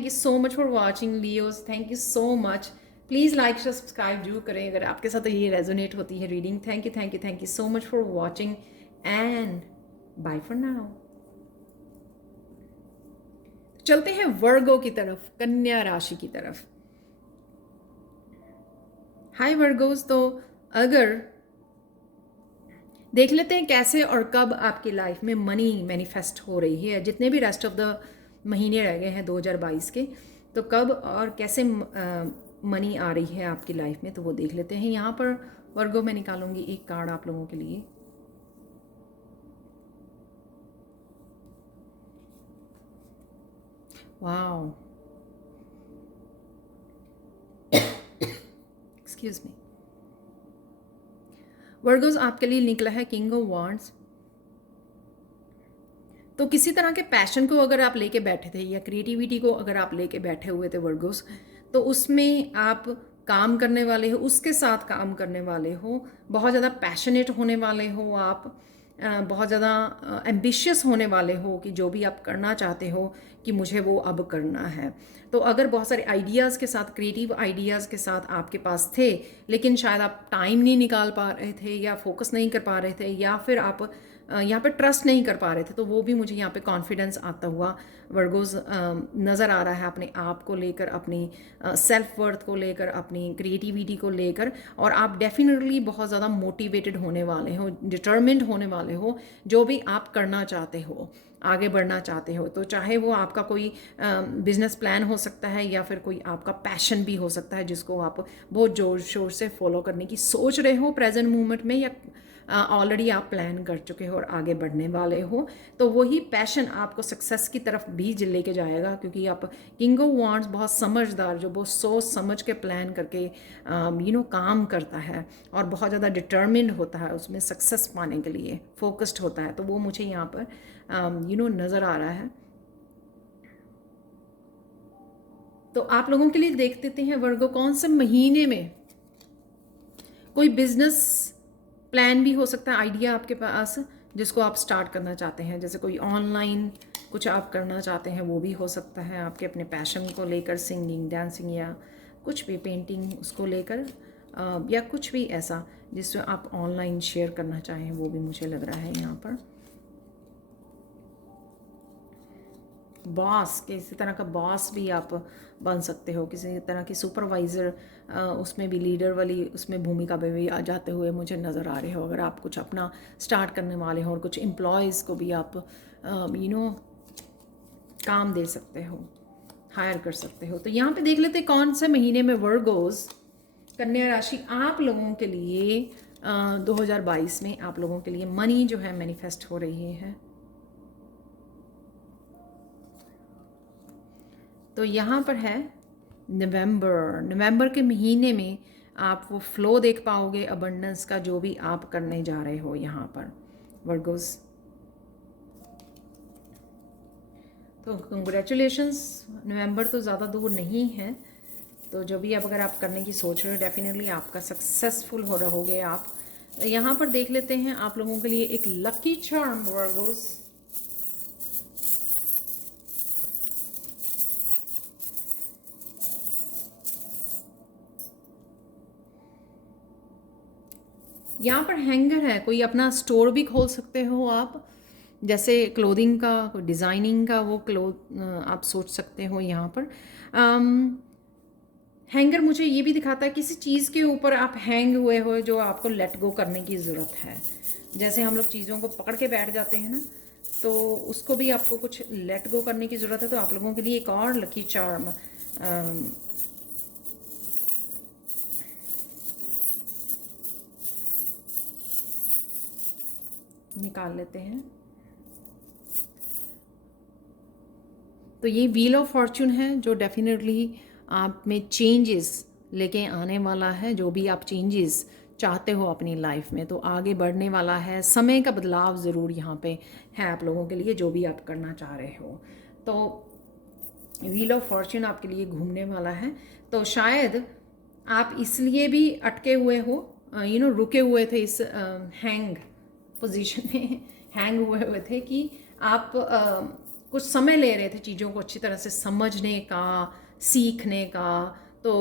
you so much for watching Leos. Thank you so much. Please like subscribe जरूर करें अगर आपके साथ ये रेजोनेट होती है reading. Thank you so much for watching and bye for now. चलते हैं वर्गो की तरफ, कन्या राशि की तरफ। Hi Virgos. तो अगर देख लेते हैं कैसे और कब आपकी लाइफ में मनी मैनिफेस्ट हो रही है, जितने भी रेस्ट ऑफ द महीने रह गए हैं 2022 के, तो कब और कैसे मनी आ रही है आपकी लाइफ में, तो वो देख लेते हैं। यहाँ पर वर्गो मैं निकालूंगी एक कार्ड आप लोगों के लिए। Wow, excuse me. वर्गोस आपके लिए निकला है किंग ऑफ वांड्स। तो किसी तरह के पैशन को अगर आप लेके बैठे थे या क्रिएटिविटी को अगर आप लेके बैठे हुए थे वर्गोस, तो उसमें आप काम करने वाले हो, उसके साथ काम करने वाले हो, बहुत ज़्यादा पैशनेट होने वाले हो आप, बहुत ज़्यादा एम्बिशियस होने वाले हो कि जो भी आप करना चाहते हो कि मुझे वो अब करना है। तो अगर बहुत सारे आइडियाज़ के साथ, क्रिएटिव आइडियाज़ के साथ आपके पास थे, लेकिन शायद आप टाइम नहीं निकाल पा रहे थे या फोकस नहीं कर पा रहे थे या फिर आप यहाँ पे ट्रस्ट नहीं कर पा रहे थे, तो वो भी मुझे यहाँ पे कॉन्फिडेंस आता हुआ वर्गोस नज़र आ रहा है अपने आप को लेकर, अपनी सेल्फ वर्थ को लेकर, अपनी क्रिएटिविटी को लेकर। और आप डेफिनेटली बहुत ज़्यादा मोटिवेटेड होने वाले हो, डिटर्मिन्ड होने वाले हो जो भी आप करना चाहते हो। आगे बढ़ना चाहते हो, तो चाहे वो आपका कोई बिजनेस प्लान हो सकता है या फिर कोई आपका पैशन भी हो सकता है जिसको आप बहुत जोर शोर से फॉलो करने की सोच रहे हो प्रेजेंट मोमेंट में, या ऑलरेडी आप प्लान कर चुके हो और आगे बढ़ने वाले हो, तो वही पैशन आपको सक्सेस की तरफ भी लेके जाएगा, क्योंकि आप किंग ऑफ वांड्स बहुत समझदार, जो बहुत सोच समझ के प्लान करके काम करता है और बहुत ज़्यादा डिटर्मिन्ड होता है उसमें सक्सेस पाने के लिए, फोकस्ड होता है, तो वो मुझे यहाँ पर नज़र आ रहा है। तो आप लोगों के लिए देख देते हैं वर्गो, कौन से महीने में कोई बिजनेस प्लान भी हो सकता है, आइडिया आपके पास जिसको आप स्टार्ट करना चाहते हैं, जैसे कोई ऑनलाइन कुछ आप करना चाहते हैं वो भी हो सकता है, आपके अपने पैशन को लेकर, सिंगिंग, डांसिंग या कुछ भी, पेंटिंग, उसको लेकर या कुछ भी ऐसा जिससे आप ऑनलाइन शेयर करना चाहें, वो भी मुझे लग रहा है यहाँ पर। बॉस, किसी तरह का बॉस भी आप बन सकते हो, किसी तरह की सुपरवाइज़र, उसमें भी लीडर वाली उसमें भूमिका में भी आ जाते हुए मुझे नज़र आ रहे हो। अगर आप कुछ अपना स्टार्ट करने वाले हो और कुछ एम्प्लॉयज़ को भी आप काम दे सकते हो, हायर कर सकते हो। तो यहाँ पे देख लेते हैं कौन से महीने में वर्गोज़, कन्या राशि, आप लोगों के लिए 2022 में आप लोगों के लिए मनी जो है मैनिफेस्ट हो रही है। तो यहाँ पर है नवंबर के महीने में आप वो फ्लो देख पाओगे अबंडेंस का, जो भी आप करने जा रहे हो यहाँ पर वर्गोस। तो कंग्रेचुलेशंस, नवंबर तो ज़्यादा दूर नहीं है, तो जो भी अब अगर आप करने की सोच रहे हो डेफिनेटली आपका सक्सेसफुल हो रहोगे आप। यहाँ पर देख लेते हैं आप लोगों के लिए एक लकी चार्म वर्गोस। यहाँ पर हैंगर है, कोई अपना स्टोर भी खोल सकते हो आप, जैसे क्लोथिंग का, कोई डिज़ाइनिंग का, वो आप सोच सकते हो यहाँ पर। हैंगर मुझे ये भी दिखाता है किसी चीज़ के ऊपर आप हैंग हुए हो जो आपको लेट गो करने की ज़रूरत है। जैसे हम लोग चीज़ों को पकड़ के बैठ जाते हैं ना, तो उसको भी आपको कुछ लेट गो करने की ज़रूरत है। तो आप लोगों के लिए एक और लकी चार्म निकाल लेते हैं। तो ये व्हील ऑफ फॉर्चून है जो डेफिनेटली आप में चेंजेस लेके आने वाला है। जो भी आप चेंजेस चाहते हो अपनी लाइफ में, तो आगे बढ़ने वाला है। समय का बदलाव ज़रूर यहाँ पे है आप लोगों के लिए, जो भी आप करना चाह रहे हो। तो व्हील ऑफ फॉर्चून आपके लिए घूमने वाला है। तो शायद आप इसलिए भी अटके हुए हो, रुके हुए थे इस हैंग पोजीशन में, हैंग हुए थे कि आप कुछ समय ले रहे थे चीज़ों को अच्छी तरह से समझने का, सीखने का। तो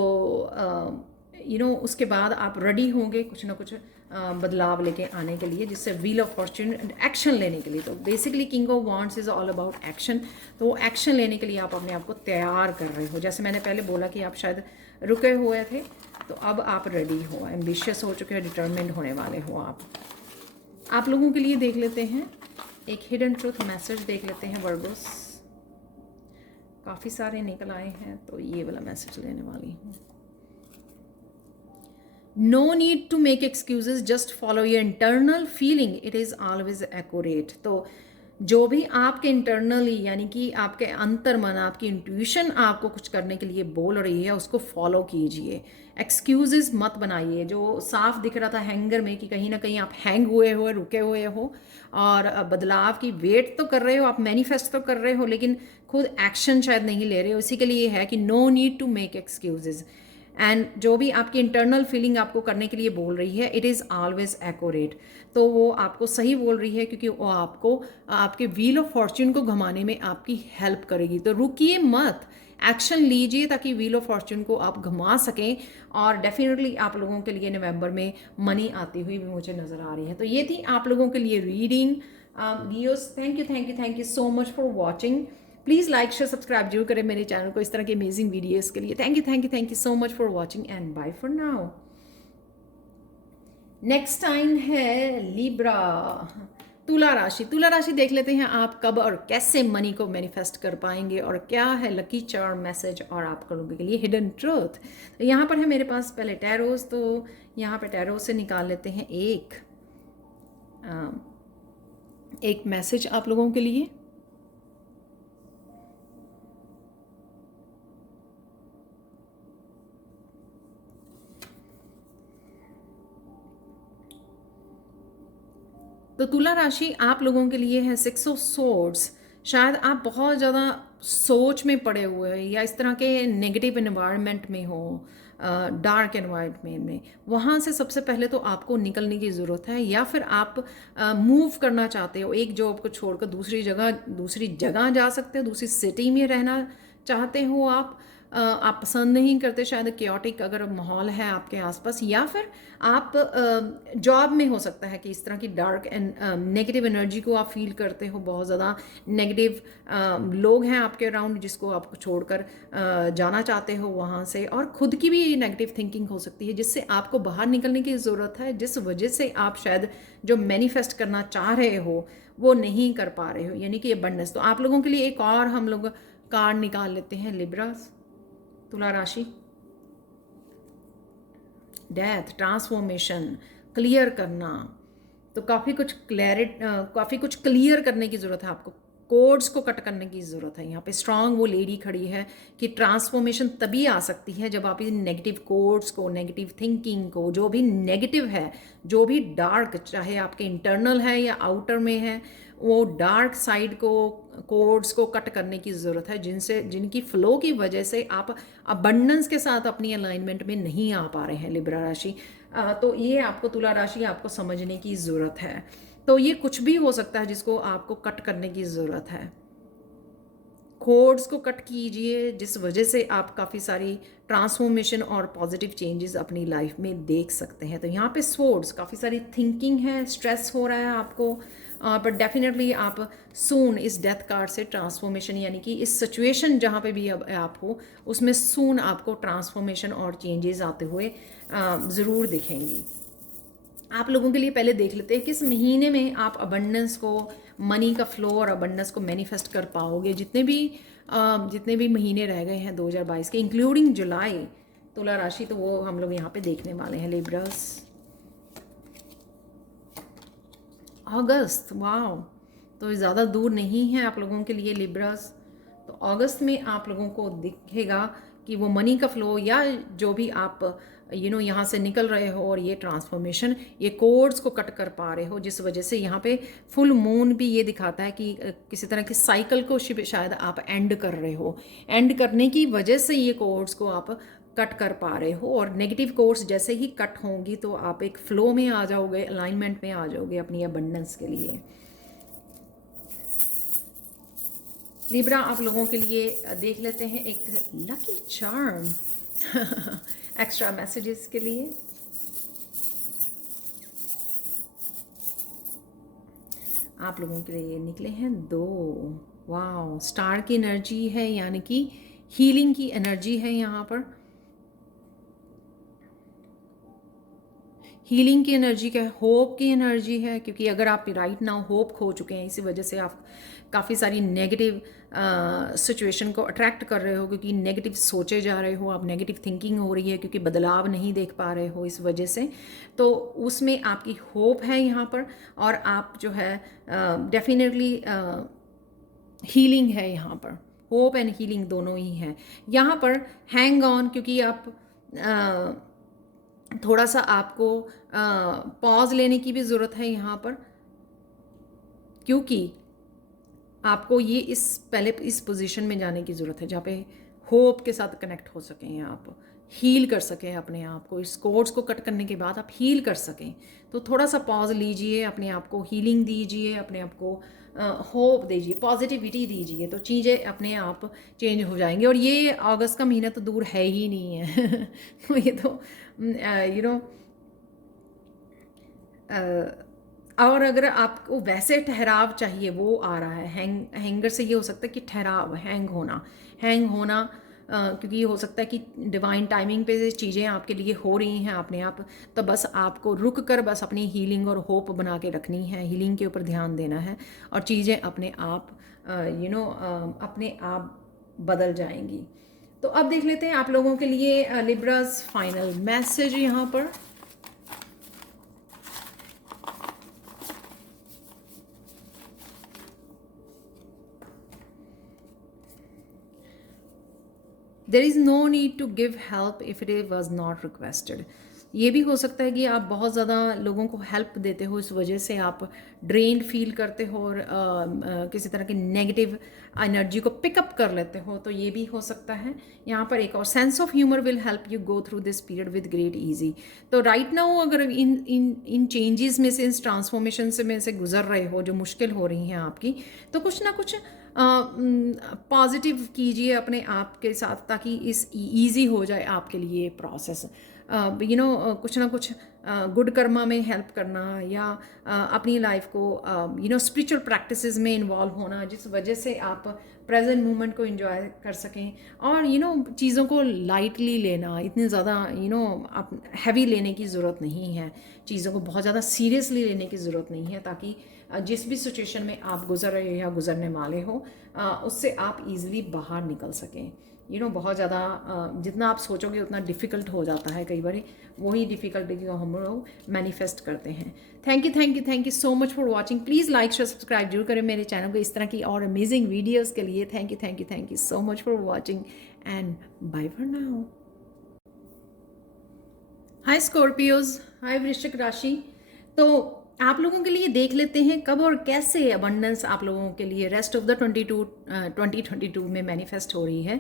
उसके बाद आप रेडी होंगे कुछ ना कुछ बदलाव लेके आने के लिए, जिससे व्हील ऑफ फॉर्चून एक्शन लेने के लिए। तो basically king of wands is all about action. तो वो एक्शन लेने के लिए आप अपने आप को तैयार कर रहे हो। जैसे मैंने पहले बोला कि आप शायद रुके हुए थे, तो अब आप रेडी हो, एम्बिशियस हो चुके हो, डिटर्मिन्ड होने वाले हो आप लोगों के लिए देख लेते हैं एक हिडन ट्रूथ मैसेज, देख लेते हैं वर्गोस। काफ़ी सारे निकल आए हैं, तो ये वाला मैसेज लेने वाली हूँ। No need to make excuses, just follow your internal feeling, it is always accurate. तो जो भी आपके इंटरनली, यानी कि आपके अंतर्मन, आपकी इंट्यूशन आपको कुछ करने के लिए बोल रही है, उसको फॉलो कीजिए। एक्सक्यूजेस मत बनाइए। जो साफ दिख रहा था हैंगर में कि कहीं ना कहीं आप हैंग हुए हो, रुके हुए हो और बदलाव की वेट तो कर रहे हो, आप मैनिफेस्ट तो कर रहे हो, लेकिन खुद एक्शन शायद नहीं ले रहे हो। इसी के लिए है कि no need to make excuses, and जो भी आपकी इंटरनल फीलिंग आपको करने के लिए बोल रही है, इट इज़ ऑलवेज एक्यूरेट। तो वो आपको सही बोल रही है, क्योंकि वो आपको आपके व्हील ऑफ फॉर्च्यून को घुमाने में आपकी हेल्प करेगी। तो रुकिए मत, एक्शन लीजिए ताकि व्हील ऑफ फॉर्च्यून को आप घुमा सकें। और डेफिनेटली आप लोगों के लिए नवंबर में मनी आती हुई भी मुझे नज़र आ रही है। तो ये थी आप लोगों के लिए reading. Guys, thank you so much for watching. Please like share subscribe जरूर करें मेरे चैनल को इस तरह के अमेजिंग वीडियोस के लिए। Thank you so much for watching and bye for now. Next time है लिब्रा। तुला राशि देख लेते हैं आप कब और कैसे मनी को मैनिफेस्ट कर पाएंगे और क्या है लकी चार्म मैसेज और आप लोगों के लिए हिडन ट्रूथ। तो यहाँ पर है मेरे पास पहले टैरोस, तो यहाँ पे टैरो से निकाल लेते हैं एक मैसेज आप लोगों के लिए। तो तुला राशि आप लोगों के लिए है 6 ऑफ सोर्ड्स। शायद आप बहुत ज़्यादा सोच में पड़े हुए हैं या इस तरह के नेगेटिव एनवायरनमेंट में हो, डार्क एनवायरनमेंट में, वहाँ से सबसे पहले तो आपको निकलने की ज़रूरत है। या फिर आप मूव करना चाहते हो, एक जॉब को छोड़कर दूसरी जगह जा सकते हो, दूसरी सिटी में रहना चाहते हो आप पसंद नहीं करते शायद क्योटिक अगर माहौल है आपके आसपास, या फिर आप जॉब में हो सकता है कि इस तरह की डार्क एंड नेगेटिव एनर्जी को आप फील करते हो। बहुत ज़्यादा नेगेटिव लोग हैं आपके अराउंड जिसको आप छोड़कर जाना चाहते हो वहाँ से, और खुद की भी नेगेटिव थिंकिंग हो सकती है जिससे आपको बाहर निकलने की ज़रूरत है, जिस वजह से आप शायद जो मैनिफेस्ट करना चाह रहे हो वो नहीं कर पा रहे हो, यानी कि अबंडेंस। तो आप लोगों के लिए एक और हम लोग कार्ड निकाल लेते हैं, लिब्रास, तुला राशि। डेथ, ट्रांसफॉर्मेशन, क्लियर करना, तो काफ़ी कुछ क्लियर करने की ज़रूरत है आपको। कोड्स को कट करने की ज़रूरत है। यहाँ पे स्ट्रांग वो लेडी खड़ी है कि ट्रांसफॉर्मेशन तभी आ सकती है जब आप इन नेगेटिव कोड्स को, नेगेटिव थिंकिंग को, जो भी नेगेटिव है, जो भी डार्क, चाहे आपके इंटरनल है या आउटर में है, वो डार्क साइड को, कोड्स को कट करने की ज़रूरत है जिनकी फ्लो की वजह से आप अबंडेंस के साथ अपनी अलाइनमेंट में नहीं आ पा रहे हैं लिब्रा राशि। तो ये आपको तुला राशि आपको समझने की ज़रूरत है। तो ये कुछ भी हो सकता है जिसको आपको कट करने की ज़रूरत है। कोड्स को कट कीजिए जिस वजह से आप काफ़ी सारी ट्रांसफॉर्मेशन और पॉजिटिव चेंजेस अपनी लाइफ में देख सकते हैं। तो यहाँ पे स्वॉर्ड्स, काफ़ी सारी थिंकिंग है, स्ट्रेस हो रहा है आपको, बट डेफिनेटली आप सून इस डेथ कार्ड से ट्रांसफॉर्मेशन, यानी कि इस सिचुएशन जहाँ पे भी अब आप हो उसमें सून आपको ट्रांसफॉर्मेशन और चेंजेस आते हुए ज़रूर दिखेंगी। आप लोगों के लिए पहले देख लेते हैं किस महीने में आप अबंडेंस को, मनी का फ्लो और अबंडेंस को मैनिफेस्ट कर पाओगे। जितने भी महीने रह गए हैं 2022 के, इंक्लूडिंग जुलाई, तुला राशि, तो वो हम लोग यहाँ पे देखने वाले हैं। लिब्रस, अगस्त, वाह, तो ज़्यादा दूर नहीं है आप लोगों के लिए लिब्रस। तो अगस्त में आप लोगों को दिखेगा कि वो मनी का फ्लो या जो भी आप यहाँ से निकल रहे हो, और ये ट्रांसफॉर्मेशन, ये कोड्स को कट कर पा रहे हो, जिस वजह से यहाँ पे फुल मून भी ये दिखाता है कि किसी तरह की साइकिल को शायद आप एंड कर रहे हो। एंड करने की वजह से ये कोड्स को आप कट कर पा रहे हो, और नेगेटिव कोड्स जैसे ही कट होंगी तो आप एक फ्लो में आ जाओगे, अलाइनमेंट में आ जाओगे अपनी अबंडेंस के लिए। लिब्रा आप लोगों के लिए देख लेते हैं एक लकी चार्म एक्स्ट्रा मैसेजेस के लिए। आप लोगों के लिए निकले हैं 2, वाह, स्टार की एनर्जी है, यानी कि हीलिंग की एनर्जी है। यहाँ पर हीलिंग की एनर्जी का, होप की एनर्जी है, क्योंकि अगर आप राइट नाउ होप खो चुके हैं, इसी वजह से आप काफ़ी सारी नेगेटिव सिचुएशन को अट्रैक्ट कर रहे हो, क्योंकि नेगेटिव सोचे जा रहे हो आप, नेगेटिव थिंकिंग हो रही है, क्योंकि बदलाव नहीं देख पा रहे हो इस वजह से। तो उसमें आपकी होप है यहाँ पर, और आप जो है डेफिनेटली हीलिंग है यहाँ पर, होप एंड हीलिंग दोनों ही है यहाँ पर। हैंग ऑन, क्योंकि आप थोड़ा सा आपको पॉज लेने की भी ज़रूरत है यहाँ पर, क्योंकि आपको ये पहले इस पोजीशन में जाने की ज़रूरत है जहाँ पे होप के साथ कनेक्ट हो सकें, आप हील कर सकें अपने आप को, इस कोड्स को कट करने के बाद आप हील कर सकें। तो थोड़ा सा पॉज लीजिए, अपने आप को हीलिंग दीजिए, अपने आप को होप दीजिए, पॉजिटिविटी दीजिए, तो चीज़ें अपने आप चेंज हो जाएंगी। और ये अगस्त का महीना तो दूर है ही नहीं है तो ये तो और अगर आपको वैसे ठहराव चाहिए, वो आ रहा है हैंगर से। ये हो सकता है कि ठहराव, हैंग होना क्योंकि ये हो सकता है कि डिवाइन टाइमिंग पे चीज़ें आपके लिए हो रही हैं अपने आप, तो बस आपको रुक कर बस अपनी हीलिंग और होप बना के रखनी है, हीलिंग के ऊपर ध्यान देना है और चीज़ें अपने आप अपने आप बदल जाएंगी। तो अब देख लेते हैं आप लोगों के लिए लिब्रास फाइनल मैसेज यहाँ पर। There is no need to give help if it was not requested. ये भी हो सकता है कि आप बहुत ज़्यादा लोगों को हेल्प देते हो, इस वजह से आप ड्रेन्ड फील करते हो और किसी तरह की नेगेटिव एनर्जी को पिकअप कर लेते हो, तो ये भी हो सकता है। यहाँ पर एक और sense of humour will help you go through this period with great easy. तो राइट नाउ अगर इन इन इन चेंजेस में से, इस ट्रांसफॉर्मेशन से गुजर रहे हो, जो मुश्किल हो रही हैं आपकी, तो कुछ ना कुछ पॉजिटिव कीजिए अपने आप के साथ, ताकि इस ईजी हो जाए आपके लिए ये प्रोसेस। कुछ ना कुछ गुड कर्मा में हेल्प करना या अपनी लाइफ को स्पिरिचुअल प्रैक्टिसेस में इन्वॉल्व होना, जिस वजह से आप प्रेजेंट मोमेंट को एंजॉय कर सकें और चीज़ों को लाइटली लेना, इतने ज़्यादा आप हैवी लेने की ज़रूरत नहीं है, चीज़ों को बहुत ज़्यादा सीरियसली लेने की ज़रूरत नहीं है, ताकि जिस भी सिचुएशन में आप गुजर रहे हो या गुजरने वाले हो उससे आप इजीली बाहर निकल सकें। बहुत ज़्यादा जितना आप सोचोगे उतना डिफ़िकल्ट हो जाता है कई बार, वही डिफ़िकल्टी को हम लोग मैनिफेस्ट करते हैं। Thank you so much for watching. Please like share subscribe जरूर करें मेरे चैनल को इस तरह की और अमेजिंग वीडियोज़ के लिए। Thank you so much for watching and bye for now. Hi Scorpios, hi वृश्चिक राशि। तो आप लोगों के लिए देख लेते हैं कब और कैसे अबंडेंस आप लोगों के लिए रेस्ट ऑफ द 2022 में मैनिफेस्ट हो रही है,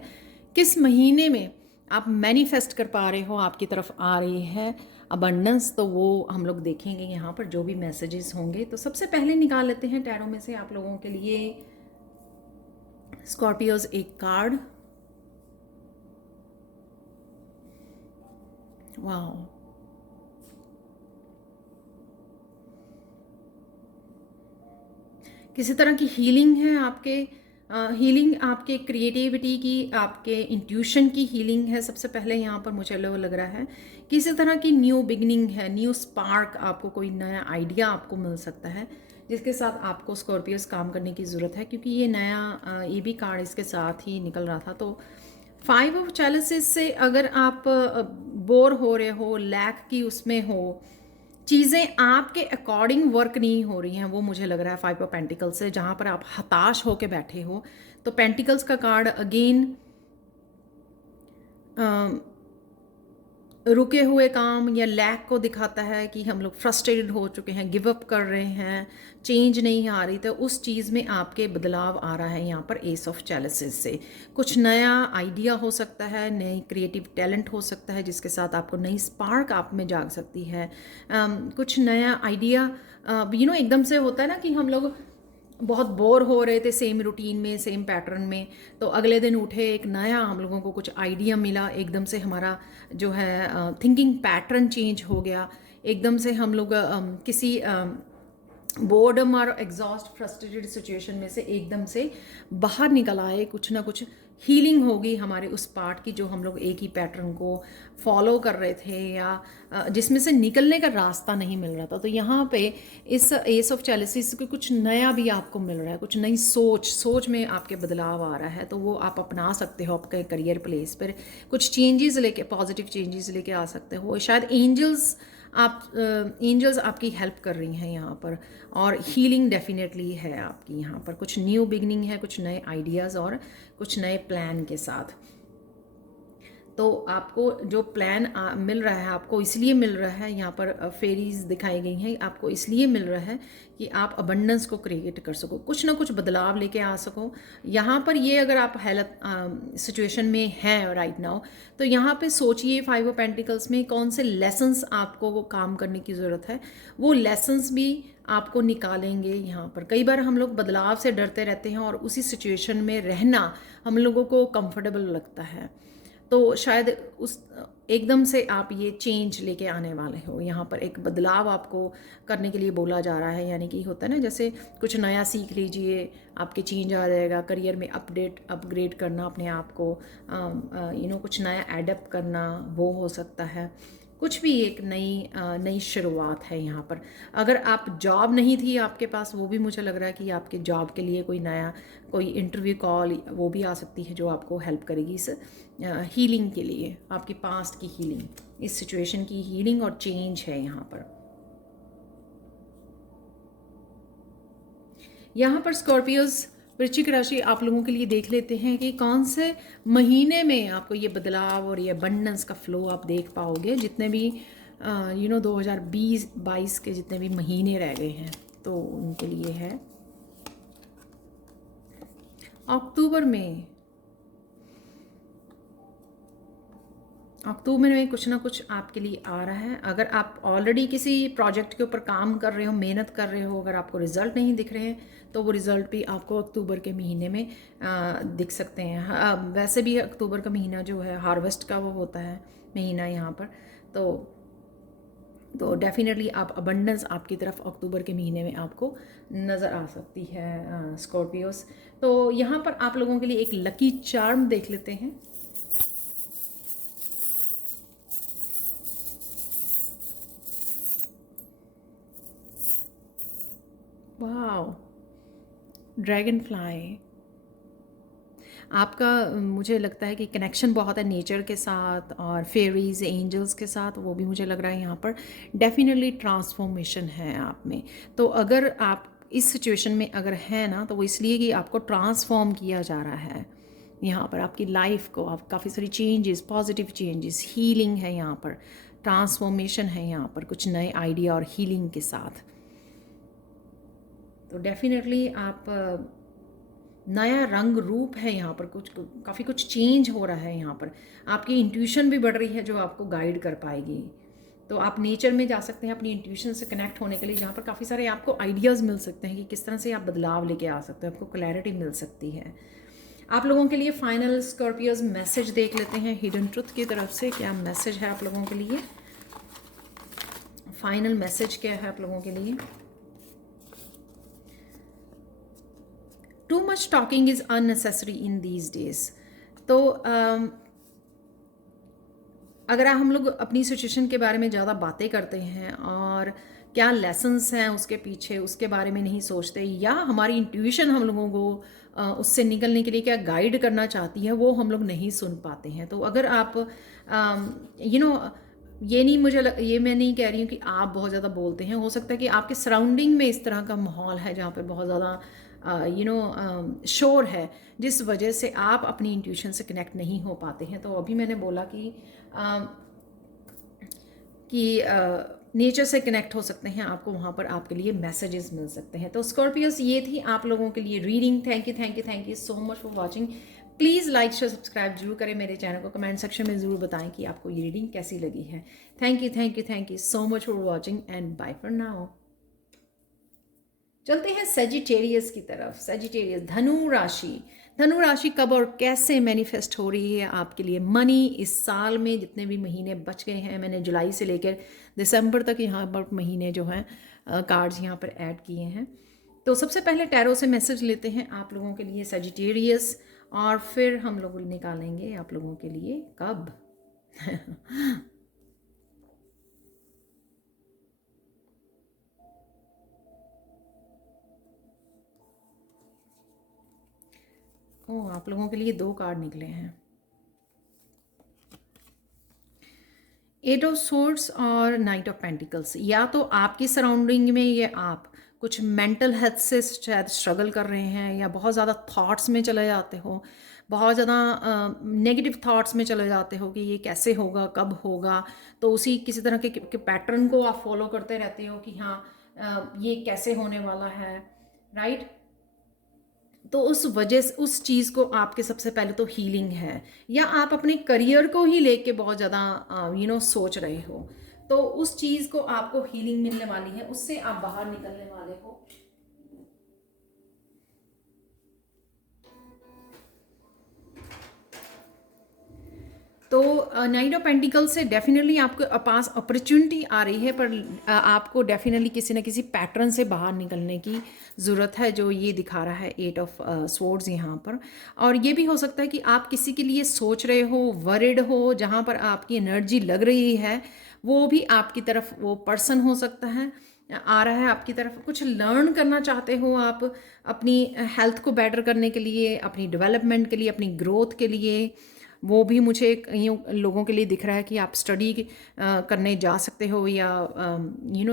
किस महीने में आप मैनिफेस्ट कर पा रहे हो, आपकी तरफ आ रही है अबंडेंस। तो वो हम लोग देखेंगे यहाँ पर जो भी मैसेजेस होंगे। तो सबसे पहले निकाल लेते हैं टैरो में से आप लोगों के लिए स्कॉर्पियोज एक कार्ड। वाओ, किसी तरह की हीलिंग है आपके, हीलिंग आपके क्रिएटिविटी की, आपके इंट्यूशन की हीलिंग है। सबसे पहले यहाँ पर मुझे लग रहा है किसी तरह की न्यू बिगनिंग है, न्यू स्पार्क, आपको कोई नया आइडिया आपको मिल सकता है जिसके साथ आपको स्कॉर्पियोस काम करने की ज़रूरत है, क्योंकि ये नया ये भी कार्ड इसके साथ ही निकल रहा था। तो 5 ऑफ चैलेंजेस से अगर आप बोर हो रहे हो, लैक की उसमें हो, चीज़ें आपके अकॉर्डिंग वर्क नहीं हो रही हैं, वो मुझे लग रहा है 5 ऑफ पेंटिकल्स से, जहाँ पर आप हताश होके बैठे हो। तो पेंटिकल्स का कार्ड अगेन रुके हुए काम या लैक को दिखाता है कि हम लोग फ्रस्ट्रेटेड हो चुके हैं, गिव अप कर रहे हैं, चेंज नहीं आ रही। तो उस चीज़ में आपके बदलाव आ रहा है यहाँ पर एस ऑफ चैलेंजेस से। कुछ नया आइडिया हो सकता है, नई क्रिएटिव टैलेंट हो सकता है जिसके साथ आपको नई स्पार्क आप में जाग सकती है। कुछ नया आइडिया एकदम से होता है ना कि हम लोग बहुत बोर हो रहे थे सेम रूटीन में, सेम पैटर्न में, तो अगले दिन उठे, एक नया हम लोगों को कुछ आइडिया मिला, एकदम से हमारा जो है थिंकिंग पैटर्न चेंज हो गया, एकदम से हम लोग किसी बोर्डम और एग्जॉस्ट फ्रस्ट्रेटेड सिचुएशन में से एकदम से बाहर निकल आए। कुछ ना कुछ हीलिंग होगी हमारे उस पार्ट की, जो हम लोग एक ही पैटर्न को फॉलो कर रहे थे या जिसमें से निकलने का रास्ता नहीं मिल रहा था। तो यहाँ पे इस एस ऑफ चैलेंजेस को कुछ नया भी आपको मिल रहा है, कुछ नई सोच में आपके बदलाव आ रहा है, तो वो आप अपना सकते हो आपके करियर प्लेस पर। कुछ चेंजेस लेके, पॉजिटिव चेंजेस लेके आ सकते हो। शायद एंजल्स आपकी हेल्प कर रही हैं यहाँ पर, और हीलिंग डेफिनेटली है आपकी यहाँ पर। कुछ न्यू बिगनिंग है, कुछ नए आइडियाज़ और कुछ नए प्लान के साथ। तो आपको जो प्लान मिल रहा है, आपको इसलिए मिल रहा है, यहाँ पर फेरीज दिखाई गई हैं, आपको इसलिए मिल रहा है कि आप अबंडेंस को क्रिएट कर सको, कुछ ना कुछ बदलाव लेके आ सको। यहाँ पर ये अगर आप हेल्थ सिचुएशन में हैं राइट नाउ, तो यहाँ पे सोचिए 5 ऑफ पेंटिकल्स में कौन से लेसन्स आपको काम करने की ज़रूरत है, वो लेसन्स भी आपको निकालेंगे यहाँ पर। कई बार हम लोग बदलाव से डरते रहते हैं और उसी सिचुएशन में रहना हम लोगों को कंफर्टेबल लगता है। तो शायद उस एकदम से आप ये चेंज लेके आने वाले हो। यहाँ पर एक बदलाव आपको करने के लिए बोला जा रहा है, यानी कि होता है ना जैसे कुछ नया सीख लीजिए, आपके चेंज आ जाएगा, करियर में अपग्रेड करना अपने आप को, कुछ नया एडप्ट करना, वो हो सकता है। कुछ भी एक नई शुरुआत है यहाँ पर। अगर आप जॉब नहीं थी आपके पास, वो भी मुझे लग रहा है कि आपके जॉब के लिए कोई इंटरव्यू कॉल वो भी आ सकती है जो आपको हेल्प करेगी इस हीलिंग के लिए, आपकी पास्ट की हीलिंग, इस सिचुएशन की हीलिंग और चेंज है यहाँ पर। यहाँ पर स्कॉर्पियोज, वृश्चिक राशि, आप लोगों के लिए देख लेते हैं कि कौन से महीने में आपको ये बदलाव और ये अबंडेंस का फ्लो आप देख पाओगे। जितने भी 2020-22 के जितने भी महीने रह गए हैं, तो उनके लिए है अक्टूबर में कुछ ना कुछ आपके लिए आ रहा है। अगर आप ऑलरेडी किसी प्रोजेक्ट के ऊपर काम कर रहे हो, मेहनत कर रहे हो, अगर आपको रिजल्ट नहीं दिख रहे हैं, तो वो रिज़ल्ट भी आपको अक्टूबर के महीने में दिख सकते हैं। वैसे भी अक्टूबर का महीना जो है हार्वेस्ट का वो होता है महीना यहाँ पर, तो डेफिनेटली आप अबंडेंस आपकी तरफ अक्टूबर के महीने में आपको नज़र आ सकती है स्कॉर्पियोस। तो यहाँ पर आप लोगों के लिए एक लकी चार्म देख लेते हैं। वाह, ड्रैगन फ्लाई। आपका मुझे लगता है कि कनेक्शन बहुत है नेचर के साथ और फेरीज एंजल्स के साथ, वो भी मुझे लग रहा है यहाँ पर डेफिनेटली ट्रांसफॉर्मेशन है आप में। तो अगर आप इस सिचुएशन में अगर है ना, तो वो इसलिए कि आपको ट्रांसफॉर्म किया जा रहा है यहाँ पर, आपकी लाइफ को, आप काफ़ी सारी चेंजेस, पॉजिटिव चेंजेस, हीलिंग है यहाँ पर, ट्रांसफॉर्मेशन है यहाँ पर, कुछ नए आइडिया और हीलिंग के साथ। तो डेफिनेटली आप नया रंग रूप है यहाँ पर, काफ़ी कुछ चेंज हो रहा है यहाँ पर। आपकी इंट्यूशन भी बढ़ रही है जो आपको गाइड कर पाएगी। तो आप नेचर में जा सकते हैं अपनी इंट्यूशन से कनेक्ट होने के लिए, जहाँ पर काफ़ी सारे आपको आइडियाज़ मिल सकते हैं कि किस तरह से आप बदलाव लेके आ सकते हो, आपको क्लैरिटी मिल सकती है। आप लोगों के लिए फाइनल स्कॉर्पियोज मैसेज देख लेते हैं हिडन ट्रुथ की तरफ से। क्या मैसेज है आप लोगों के लिए? फाइनल मैसेज क्या है आप लोगों के लिए? Too much talking is unnecessary in these days. तो अगर हम लोग अपनी सिचुएशन के बारे में ज़्यादा बातें करते हैं और क्या लेसन्स हैं उसके पीछे, उसके बारे में नहीं सोचते, या हमारी इंट्यूशन हम लोगों को उससे निकलने के लिए क्या गाइड करना चाहती है, वो हम लोग नहीं सुन पाते हैं। तो अगर आप ये मैं नहीं कह रही हूँ कि आप बहुत ज़्यादा बोलते हैं, हो सकता है कि आपके सराउंडिंग में इस तरह का माहौल है जहाँ पे बहुत ज़्यादा शोर है, जिस वजह से आप अपनी इंट्यूशन से कनेक्ट नहीं हो पाते हैं। तो अभी मैंने बोला कि नेचर से कनेक्ट हो सकते हैं, आपको वहाँ पर आपके लिए मैसेजेस मिल सकते हैं। तो स्कॉर्पियोस, ये थी आप लोगों के लिए reading. Thank you so much for watching. Please like share subscribe जरूर करें मेरे चैनल को, कमेंट सेक्शन में ज़रूर बताएं कि आपको ये रीडिंग कैसी लगी है। Thank you so much for watching and bye for now. चलते हैं सेजिटेरियस की तरफ। सेजिटेरियस, धनु राशि कब और कैसे मैनिफेस्ट हो रही है आपके लिए मनी इस साल में? जितने भी महीने बच गए हैं, मैंने जुलाई से लेकर दिसंबर तक यहाँ पर महीने जो हैं कार्ड्स यहाँ पर ऐड किए हैं। तो सबसे पहले टैरो से मैसेज लेते हैं आप लोगों के लिए सेजिटेरियस, और फिर हम लोग निकालेंगे आप लोगों के लिए कब। ओह, आप लोगों के लिए 2 कार्ड निकले हैं, 8 ऑफ सोर्ड्स और नाइट ऑफ पेंटिकल्स। या तो आपकी सराउंडिंग में ये आप कुछ मेंटल हेल्थ से शायद स्ट्रगल कर रहे हैं, या बहुत ज़्यादा थॉट्स में चले जाते हो, बहुत ज़्यादा नेगेटिव थॉट्स में चले जाते हो कि ये कैसे होगा, कब होगा। तो उसी किसी तरह के पैटर्न को आप फॉलो करते रहते हो कि हाँ ये कैसे होने वाला है, राइट। तो उस वजह से उस चीज़ को आपके सबसे पहले तो हीलिंग है, या आप अपने करियर को ही लेके बहुत ज़्यादा सोच रहे हो, तो उस चीज़ को आपको हीलिंग मिलने वाली है, उससे आप बाहर निकलने वाले हो। तो नाइट ऑफ पेंटिकल से डेफिनेटली आपके पास अपॉर्चुनिटी आ रही है, पर आपको डेफिनेटली किसी न किसी पैटर्न से बाहर निकलने की ज़रूरत है, जो ये दिखा रहा है 8 ऑफ स्वॉर्ड्स यहाँ पर। और ये भी हो सकता है कि आप किसी के लिए सोच रहे हो, वरिड हो, जहाँ पर आपकी एनर्जी लग रही है, वो भी आपकी तरफ वो पर्सन हो सकता है, आ रहा है आपकी तरफ। कुछ लर्न करना चाहते हो आप अपनी हेल्थ को बेटर करने के लिए, अपनी डेवलपमेंट के लिए, अपनी ग्रोथ के लिए। वो भी मुझे कई लोगों के लिए दिख रहा है कि आप स्टडी करने जा सकते हो, या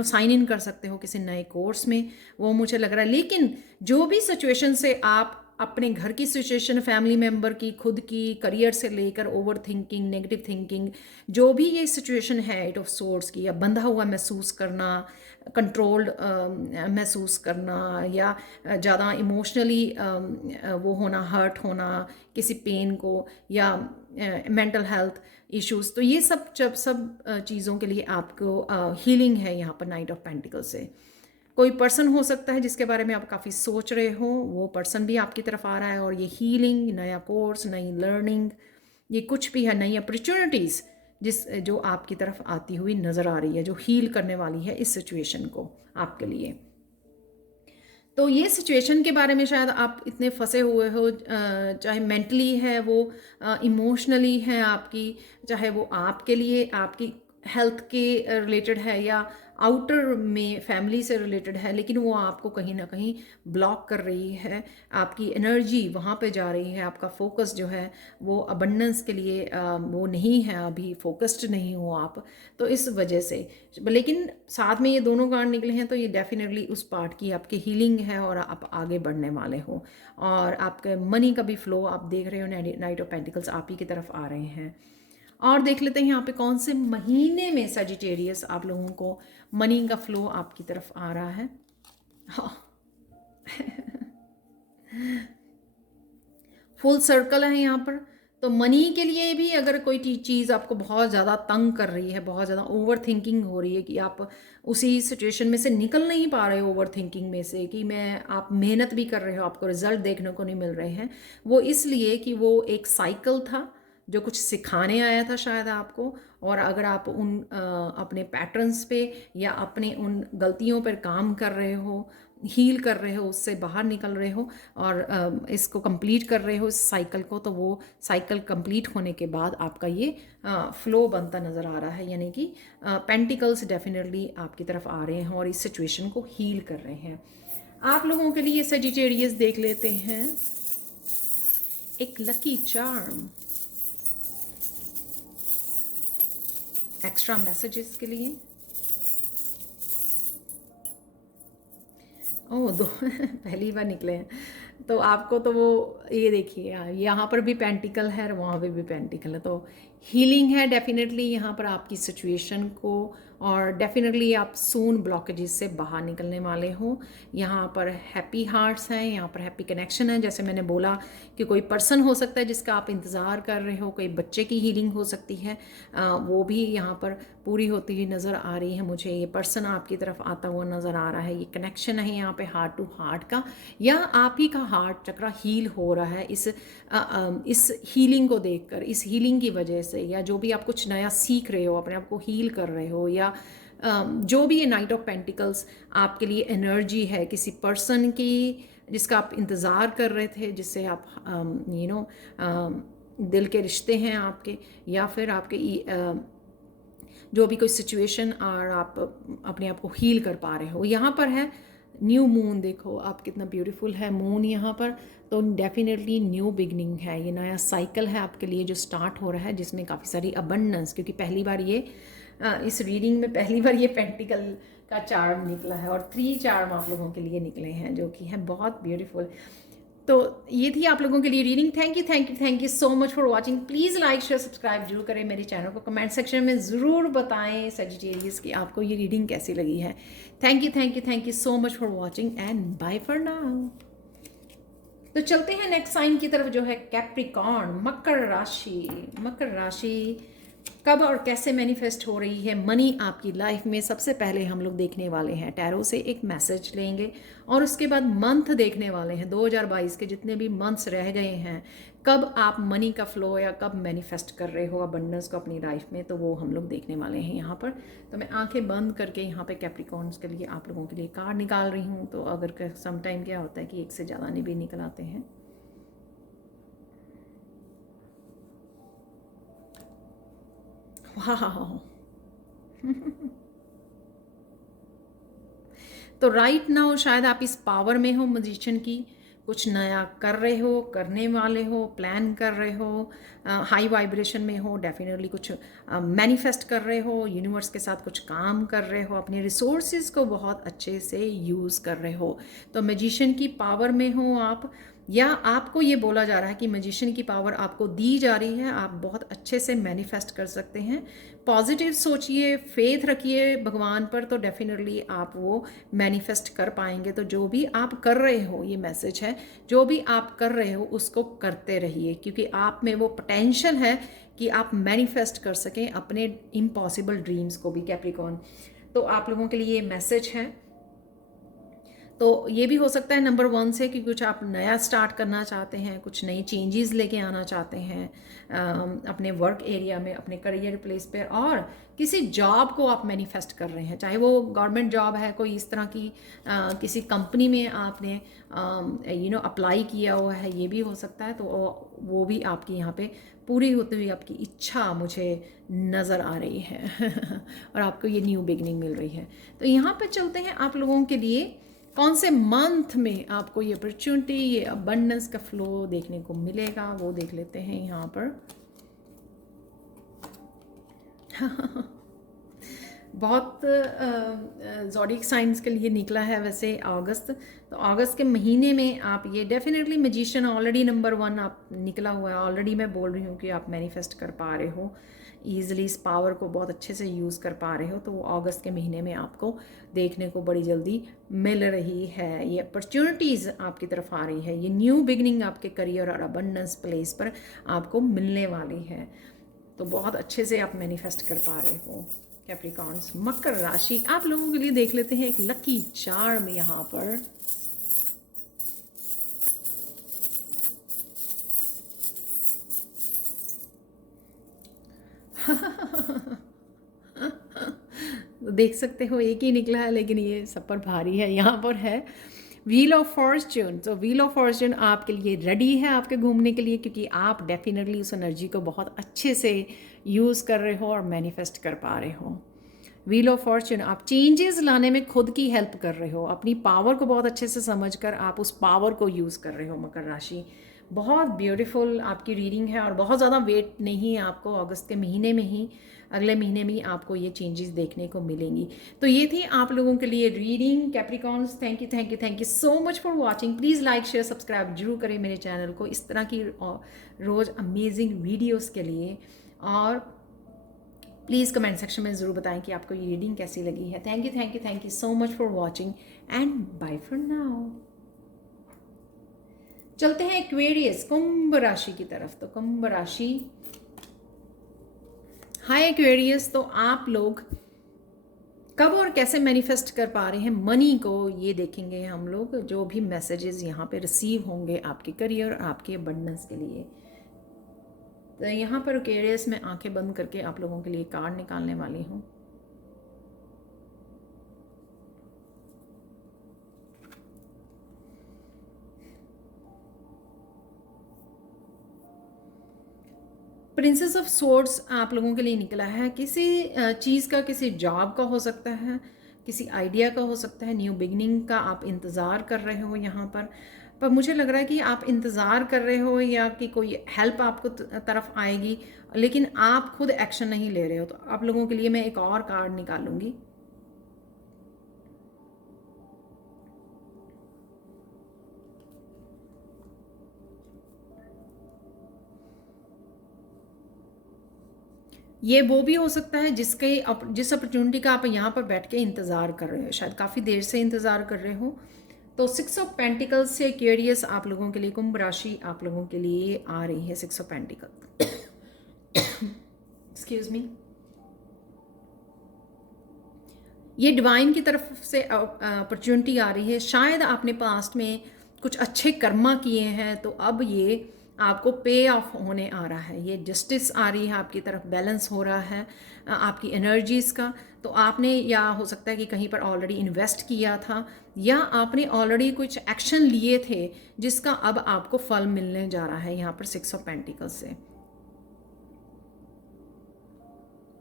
साइन इन कर सकते हो किसी नए कोर्स में, वो मुझे लग रहा है। लेकिन जो भी सिचुएशन से आप अपने घर की सिचुएशन, फैमिली मेम्बर की, खुद की, करियर से लेकर ओवर थिंकिंग, नेगेटिव थिंकिंग, जो भी ये सिचुएशन है 8 ऑफ सोर्ड्स की, या बंधा हुआ महसूस करना, कंट्रोल्ड महसूस करना, या ज़्यादा इमोशनली वो होना, हर्ट होना किसी पेन को, या मेंटल हेल्थ इश्यूज़, तो ये सब चीज़ों के लिए आपको हीलिंग है यहाँ पर नाइट ऑफ पेंटिकल से। कोई पर्सन हो सकता है जिसके बारे में आप काफ़ी सोच रहे हो, वो पर्सन भी आपकी तरफ आ रहा है, और ये हीलिंग, नया कोर्स, नई लर्निंग, ये कुछ भी है, नई अपॉर्चुनिटीज़ जो आपकी तरफ आती हुई नज़र आ रही है, जो हील करने वाली है इस सिचुएशन को आपके लिए। तो ये सिचुएशन के बारे में शायद आप इतने फंसे हुए हो, चाहे मेंटली है वो, इमोशनली है आपकी, चाहे वो आपके लिए आपकी हेल्थ के रिलेटेड है, या आउटर में फैमिली से रिलेटेड है, लेकिन वो आपको कहीं ना कहीं ब्लॉक कर रही है, आपकी एनर्जी वहाँ पे जा रही है, आपका फोकस जो है वो अबंडेंस के लिए वो नहीं है, अभी फोकस्ड नहीं हो आप, तो इस वजह से। लेकिन साथ में ये दोनों कार्ड निकले हैं, तो ये डेफिनेटली उस पार्ट की आपकी हीलिंग है, और आप आगे बढ़ने वाले हो, और आपके मनी का भी फ्लो आप देख रहे हो, नाइट ऑफ पेंटिकल्स आप ही की तरफ आ रहे हैं। और देख लेते हैं यहाँ पे कौन से महीने में सजिटेरियस आप लोगों को मनी का फ्लो आपकी तरफ आ रहा है। हाँ फुल सर्कल है यहाँ पर। तो मनी के लिए भी अगर कोई चीज़ आपको बहुत ज़्यादा तंग कर रही है, बहुत ज़्यादा ओवर थिंकिंग हो रही है, कि आप उसी सिचुएशन में से निकल नहीं पा रहे हो ओवर थिंकिंग में से, कि आप मेहनत भी कर रहे हो, आपको रिजल्ट देखने को नहीं मिल रहे हैं, वो इसलिए कि वो एक साइकिल था जो कुछ सिखाने आया था शायद आपको। और अगर आप उन अपने पैटर्न्स पे या अपने उन गलतियों पर काम कर रहे हो, हील कर रहे हो, उससे बाहर निकल रहे हो, और इसको कंप्लीट कर रहे हो इस साइकिल को, तो वो साइकिल कंप्लीट होने के बाद आपका ये फ्लो बनता नज़र आ रहा है, यानी कि पेंटिकल्स डेफिनेटली आपकी तरफ आ रहे हैं और इस सिचुएशन को हील कर रहे हैं। आप लोगों के लिए सजिटेरियस देख लेते हैं एक लकी चार्म, एक्स्ट्रा मैसेजेस के लिए। ओह दो पहली बार निकले हैं, तो आपको तो वो ये देखिए यहाँ पर भी पेंटिकल है और वहाँ पे भी पेंटिकल है, तो हीलिंग है डेफिनेटली यहाँ पर आपकी सिचुएशन को, और डेफिनेटली आप सून ब्लॉकेजेस से बाहर निकलने वाले हो। यहाँ पर हैप्पी हार्ट्स हैं, यहाँ पर हैप्पी कनेक्शन है। जैसे मैंने बोला कि कोई पर्सन हो सकता है जिसका आप इंतज़ार कर रहे हो, कोई बच्चे की हीलिंग हो सकती है, वो भी यहाँ पर पूरी होती हुई नज़र आ रही है मुझे। ये पर्सन आपकी तरफ आता हुआ नज़र आ रहा है, ये कनेक्शन है यहाँ पे हार्ट टू हार्ट का, या आप ही का हार्ट चक्रा हील हो रहा है इस हीलिंग को देखकर, इस हीलिंग की वजह से, या जो भी आप कुछ नया सीख रहे हो, अपने आप को हील कर रहे हो, या जो भी ये नाइट ऑफ पेंटिकल्स आपके लिए एनर्जी है किसी पर्सन की जिसका आप इंतज़ार कर रहे थे, जिससे आप दिल के रिश्ते हैं आपके, या फिर आपके जो भी कोई सिचुएशन और आप अपने आप को हील कर पा रहे हो। यहाँ पर है न्यू मून, देखो आप कितना ब्यूटीफुल है मून यहाँ पर, तो डेफिनेटली न्यू बिगनिंग है, ये नया साइकिल है आपके लिए जो स्टार्ट हो रहा है, जिसमें काफ़ी सारी अबंडेंस, क्योंकि पहली बार ये इस रीडिंग में पहली बार ये पेंटिकल का चार्म निकला है, और 3 चार्म आप लोगों के लिए निकले हैं जो कि हैं बहुत ब्यूटीफुल। तो ये थी आप लोगों के लिए reading. Thank you so much for watching. Please like share subscribe जरूर करें मेरे चैनल को, कमेंट सेक्शन में ज़रूर बताएं सजिटेरियस कि आपको ये रीडिंग कैसी लगी है। Thank you so much for watching and bye for now. तो चलते हैं नेक्स्ट साइन की तरफ जो है कैप्रिकॉर्न, मकर राशि। मकर राशि कब और कैसे मैनिफेस्ट हो रही है मनी आपकी लाइफ में, सबसे पहले हम लोग देखने वाले हैं टैरो से एक मैसेज लेंगे और उसके बाद मंथ देखने वाले हैं 2022 के जितने भी मंथ्स रह गए हैं, कब आप मनी का फ्लो या कब मैनिफेस्ट कर रहे हो अबंडेंस को अपनी लाइफ में, तो वो हम लोग देखने वाले हैं यहाँ पर। तो मैं आंखें बंद करके यहाँ पे कैप्रिकॉर्न्स के लिए आप लोगों के लिए कार्ड निकाल रही हूँ। तो अगर सम टाइम क्या होता है कि एक से ज़्यादा नहीं भी निकल आते हैं। वाह, तो राइट नाउ शायद आप इस पावर में हो मजिशियन की, कुछ नया कर रहे हो, करने वाले हो, प्लान कर रहे हो, हाई वाइब्रेशन में हो, डेफिनेटली कुछ मैनिफेस्ट कर रहे हो, यूनिवर्स के साथ कुछ काम कर रहे हो, अपने रिसोर्सेज को बहुत अच्छे से यूज़ कर रहे हो। तो मजिशियन की पावर में हो आप, या आपको ये बोला जा रहा है कि मजिशियन की पावर आपको दी जा रही है, आप बहुत अच्छे से मैनिफेस्ट कर सकते हैं। पॉजिटिव सोचिए, फेथ रखिए भगवान पर, तो डेफिनेटली आप वो मैनिफेस्ट कर पाएंगे। तो जो भी आप कर रहे हो, ये मैसेज है, जो भी आप कर रहे हो उसको करते रहिए, क्योंकि आप में वो पोटेंशियल है कि आप मैनिफेस्ट कर सकें अपने इम्पॉसिबल ड्रीम्स को भी कैप्रिकॉर्न। तो आप लोगों के लिए ये मैसेज है। तो ये भी हो सकता है नंबर 1 से कि कुछ आप नया स्टार्ट करना चाहते हैं, कुछ नई चेंजेस लेके आना चाहते हैं अपने वर्क एरिया में, अपने करियर प्लेस पे, और किसी जॉब को आप मैनिफेस्ट कर रहे हैं, चाहे वो गवर्नमेंट जॉब है, कोई इस तरह की किसी कंपनी में आपने अप्लाई किया हुआ है, ये भी हो सकता है। तो वो भी आपकी यहाँ पे पूरी होती हुई आपकी इच्छा मुझे नज़र आ रही है और आपको ये न्यू बिगनिंग मिल रही है। तो यहाँ पे चलते हैं आप लोगों के लिए कौन से मंथ में आपको ये अपॉर्चुनिटी, ये अबंडेंस का फ्लो देखने को मिलेगा, वो देख लेते हैं यहाँ पर। बहुत ज़ोडिक साइंस के लिए निकला है वैसे अगस्त। तो अगस्त के महीने में आप ये डेफिनेटली मैजिशियन ऑलरेडी नंबर 1 आप निकला हुआ है। ऑलरेडी मैं बोल रही हूँ कि आप मैनिफेस्ट कर पा रहे हो ईजिली, इस पावर को बहुत अच्छे से यूज़ कर पा रहे हो। तो वो अगस्त के महीने में आपको देखने को बड़ी जल्दी मिल रही है। ये अपॉर्चुनिटीज़ आपकी तरफ आ रही है, ये न्यू बिगनिंग आपके करियर और अबंडेंस प्लेस पर आपको मिलने वाली है। तो बहुत अच्छे से आप मैनिफेस्ट कर पा रहे हो कैप्रिकॉर्न्स। मकर राशि आप लोगों के लिए देख लेते हैं एक लकी चार्म यहाँ पर। तो देख सकते हो एक ही निकला है, लेकिन ये सब पर भारी है। यहाँ पर है व्हील ऑफ फॉर्च्यून। तो व्हील ऑफ फॉर्च्यून आपके लिए रेडी है आपके घूमने के लिए, क्योंकि आप डेफिनेटली उस एनर्जी को बहुत अच्छे से यूज़ कर रहे हो और मैनिफेस्ट कर पा रहे हो। व्हील ऑफ फॉर्च्यून आप चेंजेस लाने में खुद की हेल्प कर रहे हो, अपनी पावर को बहुत अच्छे से समझकर आप उस पावर को यूज़ कर रहे हो मकर राशि। बहुत ब्यूटीफुल आपकी रीडिंग है और बहुत ज़्यादा वेट नहीं है आपको, अगस्त के महीने में ही, अगले महीने में ही आपको ये चेंजेस देखने को मिलेंगी। तो ये थी आप लोगों के लिए reading Capricorns. Thank you thank you thank you so much for watching. Please like share subscribe जरूर करें मेरे चैनल को इस तरह की रोज़ अमेजिंग वीडियोज़ के लिए। और प्लीज़ कमेंट सेक्शन में ज़रूर बताएं कि आपको ये रीडिंग कैसी लगी है। Thank you so much for watching and bye for now. चलते हैं एक्वेरियस कुंभ राशि की तरफ। तो कुंभ राशि, हाय एक्वेरियस, तो आप लोग कब और कैसे मैनिफेस्ट कर पा रहे हैं मनी को, ये देखेंगे हम लोग। जो भी मैसेजेस यहाँ पे रिसीव होंगे आपके करियर और आपके अबंडेंस के लिए। तो यहाँ पर एक्वेरियस में आंखें बंद करके आप लोगों के लिए कार्ड निकालने वाली हूँ। प्रिंसेस ऑफ सोर्ड्स आप लोगों के लिए निकला है। किसी चीज़ का, किसी जॉब का हो सकता है, किसी आइडिया का हो सकता है, न्यू बिगनिंग का आप इंतज़ार कर रहे हो यहाँ पर मुझे लग रहा है कि आप इंतज़ार कर रहे हो या कि कोई हेल्प आपको तरफ आएगी, लेकिन आप खुद एक्शन नहीं ले रहे हो। तो आप लोगों के लिए मैं एक और कार्ड निकालूंगी। ये वो भी हो सकता है जिस अपॉर्चुनिटी का आप यहाँ पर बैठ के इंतज़ार कर रहे हो, शायद काफ़ी देर से इंतज़ार कर रहे हो। तो 6 ऑफ पेंटिकल्स से क्यूरियस आप लोगों के लिए, कुंभ राशि आप लोगों के लिए आ रही है 6 ऑफ पेंटिकल। एक्सक्यूज मी, ये डिवाइन की तरफ से अपॉर्चुनिटी आ रही है। शायद आपने पास्ट में कुछ अच्छे कर्मा किए हैं, तो अब ये आपको पे ऑफ होने आ रहा है। ये जस्टिस आ रही है आपकी तरफ, बैलेंस हो रहा है आपकी एनर्जीज़ का। तो आपने, या हो सकता है कि कहीं पर ऑलरेडी इन्वेस्ट किया था, या आपने ऑलरेडी कुछ एक्शन लिए थे जिसका अब आपको फल मिलने जा रहा है यहाँ पर 6 ऑफ पेंटिकल्स से।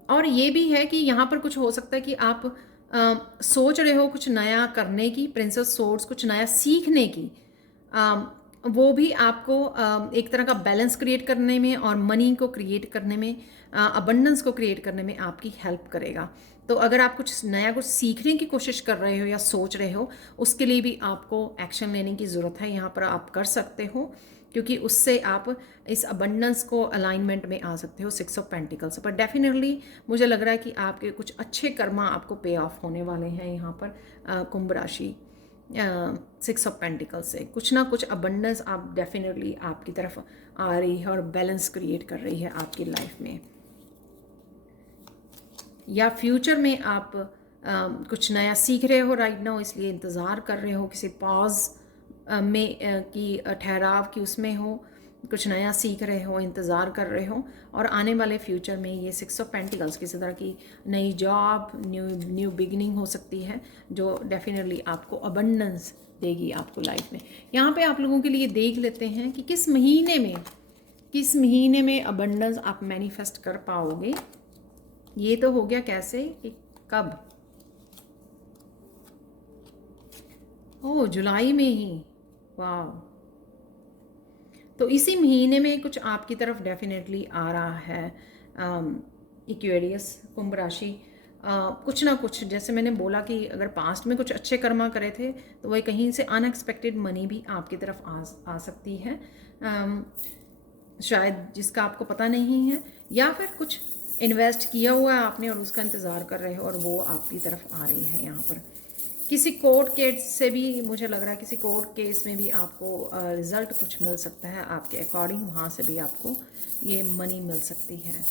और ये भी है कि यहाँ पर कुछ हो सकता है कि आप सोच रहे हो कुछ नया करने की, प्रिंसेस सोर्ड्स कुछ नया सीखने की। वो भी आपको एक तरह का बैलेंस क्रिएट करने में और मनी को क्रिएट करने में, अबंडेंस को क्रिएट करने में आपकी हेल्प करेगा। तो अगर आप कुछ नया कुछ सीखने की कोशिश कर रहे हो या सोच रहे हो, उसके लिए भी आपको एक्शन लेने की ज़रूरत है। यहाँ पर आप कर सकते हो, क्योंकि उससे आप इस अबंडेंस को अलाइनमेंट में आ सकते हो 6 ऑफ पेंटिकल्स पर। डेफिनेटली मुझे लग रहा है कि आपके कुछ अच्छे कर्मा आपको पे ऑफ होने वाले हैं यहाँ पर कुंभ राशि 6 ऑफ पेंटिकल्स से। कुछ ना कुछ अबंडेंस आप डेफिनेटली आपकी तरफ आ रही है और बैलेंस क्रिएट कर रही है आपकी लाइफ में। या फ्यूचर में आप कुछ नया सीख रहे हो राइट नाउ, इसलिए इंतज़ार कर रहे हो किसी पॉज में कि ठहराव की उसमें हो, कुछ नया सीख रहे हो, इंतज़ार कर रहे हो। और आने वाले फ्यूचर में ये 6 ऑफ पेंटिकल्स किसी तरह की नई जॉब, न्यू बिगिनिंग हो सकती है, जो डेफिनेटली आपको अबंडेंस देगी आपको लाइफ में। यहाँ पे आप लोगों के लिए देख लेते हैं कि किस महीने में अबंडेंस आप मैनिफेस्ट कर पाओगे। ये तो हो गया कैसे कि कब, ओह जुलाई में ही, वाह। तो इसी महीने में कुछ आपकी तरफ डेफिनेटली आ रहा है इक्वेरियस कुंभ राशि। कुछ ना कुछ, जैसे मैंने बोला कि अगर पास्ट में कुछ अच्छे कर्मा करे थे, तो वही कहीं से अनएक्सपेक्टेड मनी भी आपकी तरफ आ सकती है, शायद जिसका आपको पता नहीं है, या फिर कुछ इन्वेस्ट किया हुआ है आपने और उसका इंतज़ार कर रहे हो और वो आपकी तरफ आ रही है। यहाँ पर किसी कोर्ट केस से भी मुझे लग रहा है, किसी कोर्ट केस में भी आपको रिज़ल्ट कुछ मिल सकता है आपके अकॉर्डिंग, वहाँ से भी आपको ये मनी मिल सकती है।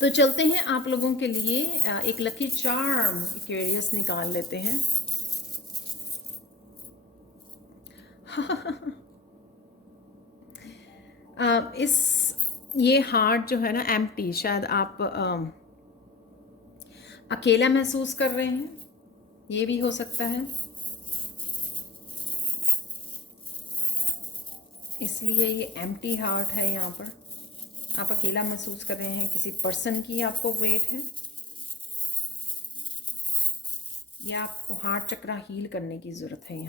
तो चलते हैं आप लोगों के लिए एक लकी चार्म एक्वेरियस निकाल लेते हैं। ये हार्ट जो है ना एम्प्टी, शायद आप अकेला महसूस कर रहे हैं, ये भी हो सकता है, इसलिए ये एम्प्टी हार्ट है। यहाँ पर आप अकेला महसूस कर रहे हैं, किसी पर्सन की आपको वेट है, या आपको हार्ट चक्रा हील करने की ज़रूरत है।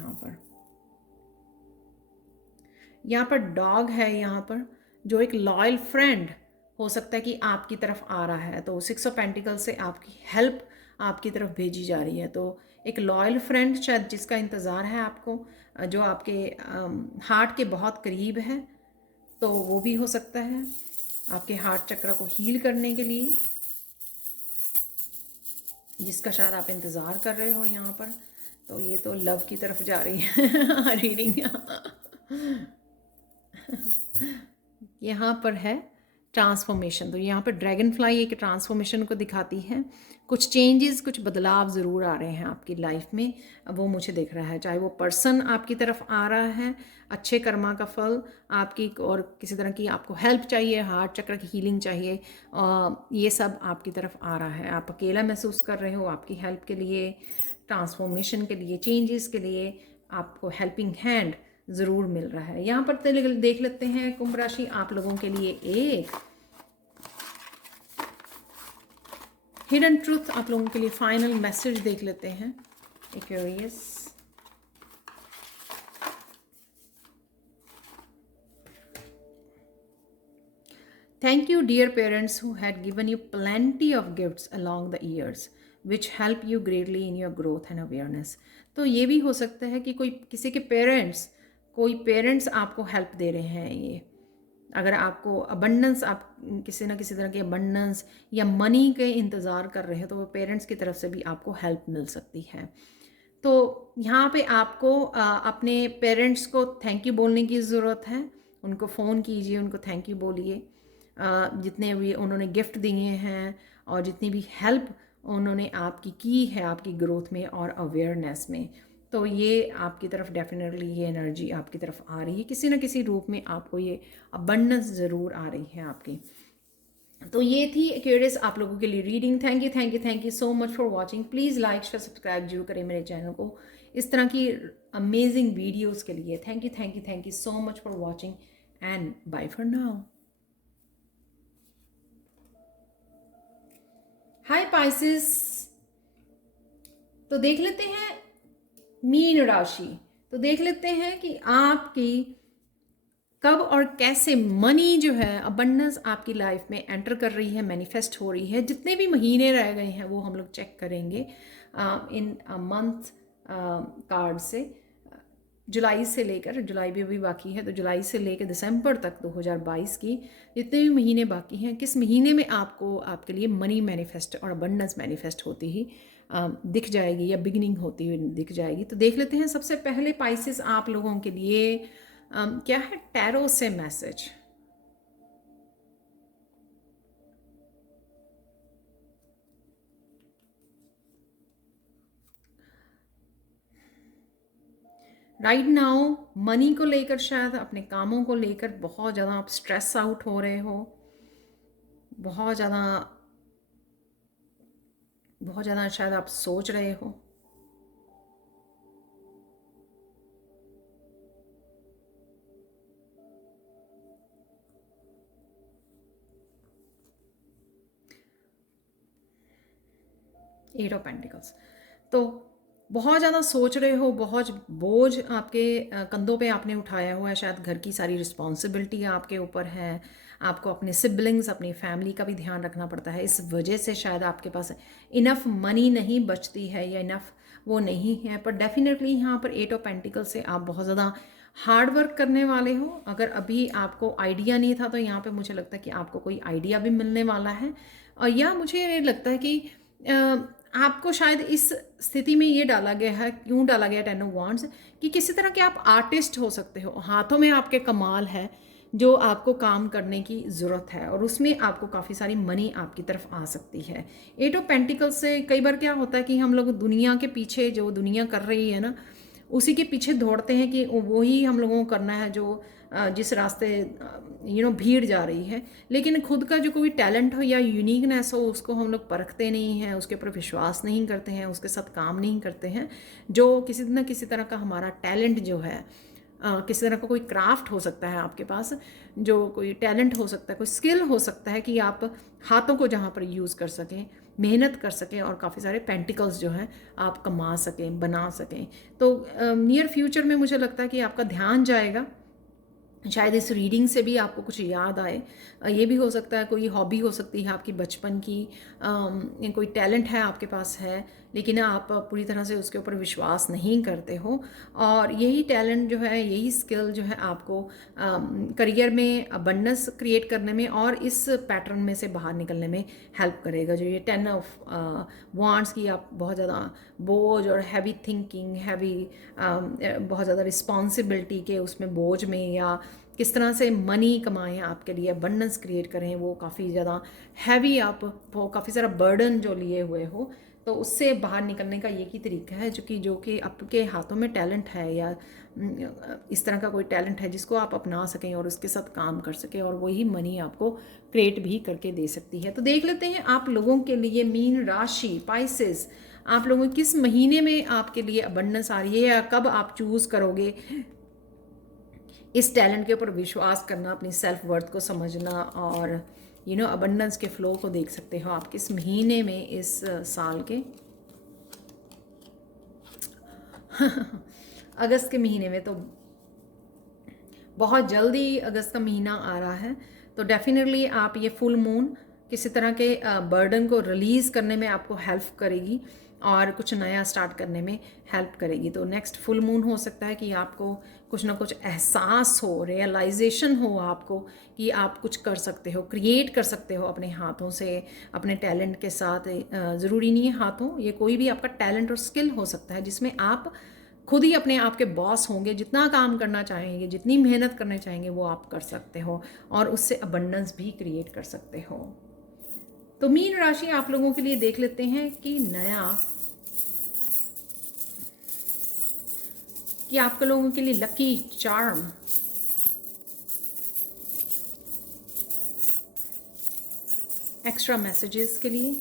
यहाँ पर डॉग है, यहाँ पर जो एक लॉयल फ्रेंड हो सकता है कि आपकी तरफ आ रहा है। तो 6 ऑफ पेंटिकल से आपकी हेल्प आपकी तरफ भेजी जा रही है। तो एक लॉयल फ्रेंड शायद जिसका इंतज़ार है आपको, जो आपके हार्ट के बहुत करीब है, तो वो भी हो सकता है आपके हार्ट चक्र को हील करने के लिए, जिसका शायद आप इंतज़ार कर रहे हो यहाँ पर। तो ये तो लव की तरफ जा रही है रीडिंग। यहाँ पर है ट्रांसफॉर्मेशन। तो यहाँ पर ड्रैगन फ्लाई एक ट्रांसफॉर्मेशन को दिखाती है। कुछ चेंजेस, कुछ बदलाव ज़रूर आ रहे हैं आपकी लाइफ में, वो मुझे दिख रहा है। चाहे वो पर्सन आपकी तरफ आ रहा है, अच्छे कर्मा का फल आपकी, और किसी तरह की आपको हेल्प चाहिए, हार्ट चक्र की हीलिंग चाहिए, ये सब आपकी तरफ आ रहा है। आप अकेला महसूस कर रहे हो, आपकी हेल्प के लिए, ट्रांसफॉर्मेशन के लिए, चेंजेस के लिए आपको हेल्पिंग हैंड ज़रूर मिल रहा है। यहाँ पर देख लेते हैं कुंभ राशि आप लोगों के लिए एक हिडन ट्रूथ, आप लोगों के लिए फाइनल मैसेज देख लेते हैं Aquarius. Thank you, dear parents, who had given you plenty of gifts along the years, which help you greatly in your growth and awareness. तो ये भी हो सकता है कि कोई पेरेंट्स आपको हेल्प दे रहे हैं। ये अगर आपको अबंडेंस, आप किसी ना किसी तरह की अबंडेंस या मनी के इंतज़ार कर रहे हो, तो वो पेरेंट्स की तरफ से भी आपको हेल्प मिल सकती है। तो यहाँ पे आपको अपने पेरेंट्स को थैंक यू बोलने की ज़रूरत है। उनको फ़ोन कीजिए, उनको थैंक यू बोलिए। जितने भी उन्होंने गिफ्ट दिए हैं और जितनी भी हेल्प उन्होंने आपकी की है आपकी ग्रोथ में और अवेयरनेस में, तो ये आपकी तरफ डेफिनेटली ये एनर्जी आपकी तरफ आ रही है, किसी न किसी रूप में आपको ये अबंडेंस ज़रूर आ रही है आपकी। तो ये थी एक्वेरियस आप लोगों के लिए reading. Thank you so much for watching. Please like share subscribe जरूर करें मेरे चैनल को इस तरह की अमेजिंग वीडियोस के लिए। Thank you so much for watching and bye for now. Hi Pisces, तो देख लेते हैं मीन राशि। तो देख लेते हैं कि आपकी कब और कैसे मनी जो है अबंडेंस आपकी लाइफ में एंटर कर रही है, मैनिफेस्ट हो रही है। जितने भी महीने रह गए हैं वो हम लोग चेक करेंगे इन मंथ कार्ड से। जुलाई से लेकर, जुलाई भी अभी बाकी है, तो जुलाई से लेकर दिसंबर तक 2022 की जितने भी महीने बाकी हैं, किस महीने में आपको आपके लिए मनी मैनिफेस्ट और अबंडेंस मैनिफेस्ट होती ही दिख जाएगी या बिगिनिंग होती हुई दिख जाएगी। तो देख लेते हैं सबसे पहले पाइसेस आप लोगों के लिए क्या है टैरो से मैसेज। राइट नाउ मनी को लेकर, शायद अपने कामों को लेकर बहुत ज़्यादा आप स्ट्रेस आउट हो रहे हो, बहुत ज़्यादा शायद आप सोच रहे हो। एट ऑफ पेंटिकल्स, तो बहुत ज़्यादा सोच रहे हो, बहुत बोझ आपके कंधों पे आपने उठाया हुआ है, शायद घर की सारी रिस्पॉन्सिबिलिटी आपके ऊपर है, आपको अपने सिबलिंग्स अपनी फैमिली का भी ध्यान रखना पड़ता है। इस वजह से शायद आपके पास इनफ मनी नहीं बचती है या इनफ वो नहीं है। पर डेफिनेटली यहाँ पर एट ऑफ पेंटिकल से आप बहुत ज़्यादा हार्ड वर्क करने वाले हो। अगर अभी आपको आइडिया नहीं था तो यहाँ पे मुझे लगता है कि आपको कोई आइडिया भी मिलने वाला है। और या मुझे लगता है कि आपको शायद इस स्थिति में ये डाला गया है, क्यों डाला गया 10 ऑफ वांड्स, कि किसी तरह के आप आर्टिस्ट हो सकते हो, हाथों में आपके कमाल है जो आपको काम करने की ज़रूरत है और उसमें आपको काफ़ी सारी मनी आपकी तरफ आ सकती है। एट ऑफ पेंटिकल से कई बार क्या होता है कि हम लोग दुनिया के पीछे, जो दुनिया कर रही है ना, उसी के पीछे दौड़ते हैं कि वही हम लोगों को करना है जो जिस रास्ते भीड़ जा रही है, लेकिन खुद का जो कोई टैलेंट हो या यूनिकनेस हो उसको हम लोग परखते नहीं हैं, उसके ऊपर विश्वास नहीं करते हैं, उसके साथ काम नहीं करते हैं। जो किसी न किसी तरह का हमारा टैलेंट जो है, किसी तरह का कोई क्राफ्ट हो सकता है आपके पास, जो कोई टैलेंट हो सकता है, कोई स्किल हो सकता है कि आप हाथों को जहाँ पर यूज़ कर सकें, मेहनत कर सकें और काफ़ी सारे पेंटिकल्स जो हैं आप कमा सकें, बना सकें। तो नियर फ्यूचर में मुझे लगता है कि आपका ध्यान जाएगा, शायद इस रीडिंग से भी आपको कुछ याद आए। ये भी हो सकता है कोई हॉबी हो सकती है आपकी बचपन की, कोई टैलेंट है आपके पास है लेकिन आप पूरी तरह से उसके ऊपर विश्वास नहीं करते हो, और यही टैलेंट जो है, यही स्किल जो है आपको करियर में अबंडेंस क्रिएट करने में और इस पैटर्न में से बाहर निकलने में हेल्प करेगा। जो ये 10 ऑफ वांड्स की आप बहुत ज़्यादा बोझ और हैवी थिंकिंग, हैवी बहुत ज़्यादा रिस्पॉन्सिबिलिटी के उसमें बोझ में, या किस तरह से मनी कमाएं आपके लिए अबंडेंस क्रिएट करें, वो काफ़ी ज़्यादा हैवी, आप वो काफ़ी सारा बर्डन जो लिए हुए हो, तो उससे बाहर निकलने का एक ही तरीका है जो कि आपके हाथों में टैलेंट है या इस तरह का कोई टैलेंट है जिसको आप अपना सकें और उसके साथ काम कर सकें, और वही मनी आपको क्रिएट भी करके दे सकती है। तो देख लेते हैं आप लोगों के लिए मीन राशि पाइसेस, आप लोगों किस महीने में आपके लिए अबंडेंस आ रही है, या कब आप चूज़ करोगे इस टैलेंट के ऊपर विश्वास करना, अपनी सेल्फ वर्थ को समझना और अबंडेंस के फ्लो को देख सकते हो आप किस महीने में इस साल के अगस्त के महीने में। तो बहुत जल्दी अगस्त का महीना आ रहा है, तो डेफिनेटली आप ये फुल मून किसी तरह के बर्डन को रिलीज़ करने में आपको हेल्प करेगी और कुछ नया स्टार्ट करने में हेल्प करेगी। तो नेक्स्ट फुल मून हो सकता है कि आपको कुछ ना कुछ एहसास हो, रियलाइजेशन हो आपको कि आप कुछ कर सकते हो, क्रिएट कर सकते हो अपने हाथों से, अपने टैलेंट के साथ। ज़रूरी नहीं है हाथों, ये कोई भी आपका टैलेंट और स्किल हो सकता है जिसमें आप खुद ही अपने आप के बॉस होंगे, जितना काम करना चाहेंगे, जितनी मेहनत करना चाहेंगे वो आप कर सकते हो और उससे अबंडेंस भी क्रिएट कर सकते हो। तो मीन राशि आप लोगों के लिए देख लेते हैं कि नया कि आप लोगों के लिए लकी चार्म एक्स्ट्रा मैसेजेस के लिए।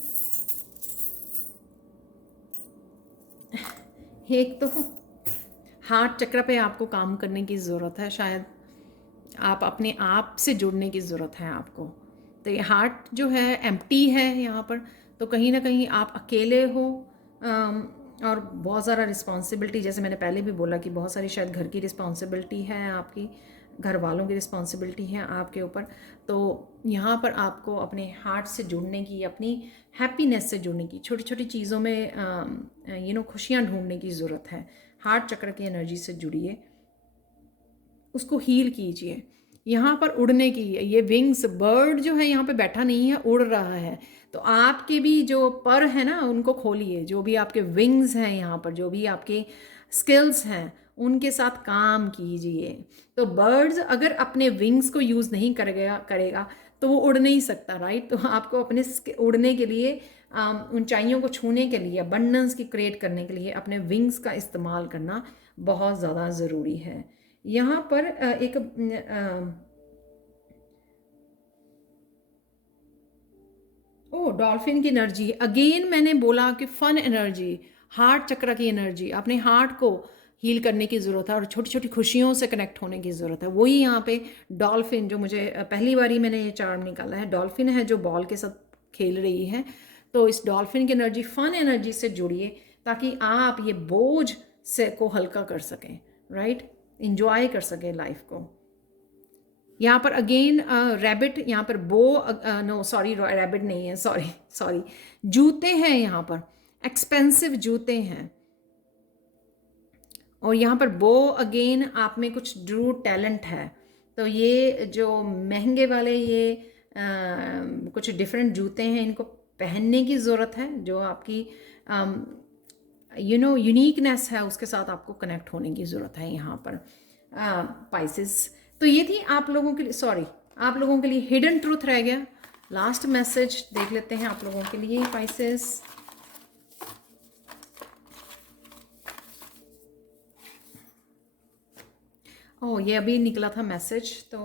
एक तो हार्ट चक्र पे आपको काम करने की ज़रूरत है, शायद आप अपने आप से जुड़ने की ज़रूरत है आपको। तो ये हार्ट जो है एम्प्टी है यहाँ पर, तो कहीं ना कहीं आप अकेले हो और बहुत ज़्यादा रिस्पॉन्सिबिलिटी, जैसे मैंने पहले भी बोला कि बहुत सारी शायद घर की रिस्पॉन्सिबिलिटी है, आपकी घर वालों की रिस्पॉन्सिबिलिटी है आपके ऊपर। तो यहाँ पर आपको अपने हार्ट से जुड़ने की, अपनी हैप्पीनेस से जुड़ने की, छोटी छोटी चीज़ों में खुशियाँ ढूंढने की ज़रूरत है। हार्ट चक्र की एनर्जी से जुड़िए, उसको हील कीजिए। यहाँ पर उड़ने की, ये विंग्स, बर्ड जो है यहाँ पे बैठा नहीं है, उड़ रहा है। तो आपके भी जो पर है ना उनको खोलिए, जो भी आपके विंग्स हैं यहाँ पर, जो भी आपके स्किल्स हैं उनके साथ काम कीजिए। तो बर्ड्स अगर अपने विंग्स को यूज़ नहीं करेगा तो वो उड़ नहीं सकता, राइट। तो आपको अपने उड़ने के लिए, ऊंचाइयों को छूने के लिए, अबंडेंस की क्रिएट करने के लिए अपने विंग्स का इस्तेमाल करना बहुत ज़्यादा ज़रूरी है। यहाँ पर एक डॉल्फिन की एनर्जी अगेन, मैंने बोला कि फन एनर्जी, हार्ट चक्र की एनर्जी, अपने हार्ट को हील करने की ज़रूरत है और छोटी छोटी खुशियों से कनेक्ट होने की ज़रूरत है। वही यहाँ पे डॉल्फिन, जो मुझे पहली बारी मैंने ये चार्म निकाला है, डॉल्फिन है जो बॉल के साथ खेल रही है। तो इस डॉल्फिन की एनर्जी, फन एनर्जी से जुड़िए ताकि आप ये बोझ से को हल्का कर सकें, राइट, इंजॉय कर सकें लाइफ को। यहाँ पर अगेन रैबिट, यहाँ पर नो सॉरी, रैबिट नहीं है, सॉरी जूते हैं यहाँ पर, एक्सपेंसिव जूते हैं। और यहाँ पर बो अगेन, आप में कुछ ड्रू टैलेंट है। तो ये जो महंगे वाले ये कुछ डिफरेंट जूते हैं, इनको पहनने की ज़रूरत है। जो आपकी यूनिकनेस है उसके साथ आपको कनेक्ट होने की ज़रूरत है यहाँ पर पाइसेस। तो ये थी आप लोगों के लिए, आप लोगों के लिए हिडन ट्रूथ रह गया। लास्ट मैसेज देख लेते हैं आप लोगों के लिए पाइसेस। ये अभी निकला था मैसेज। तो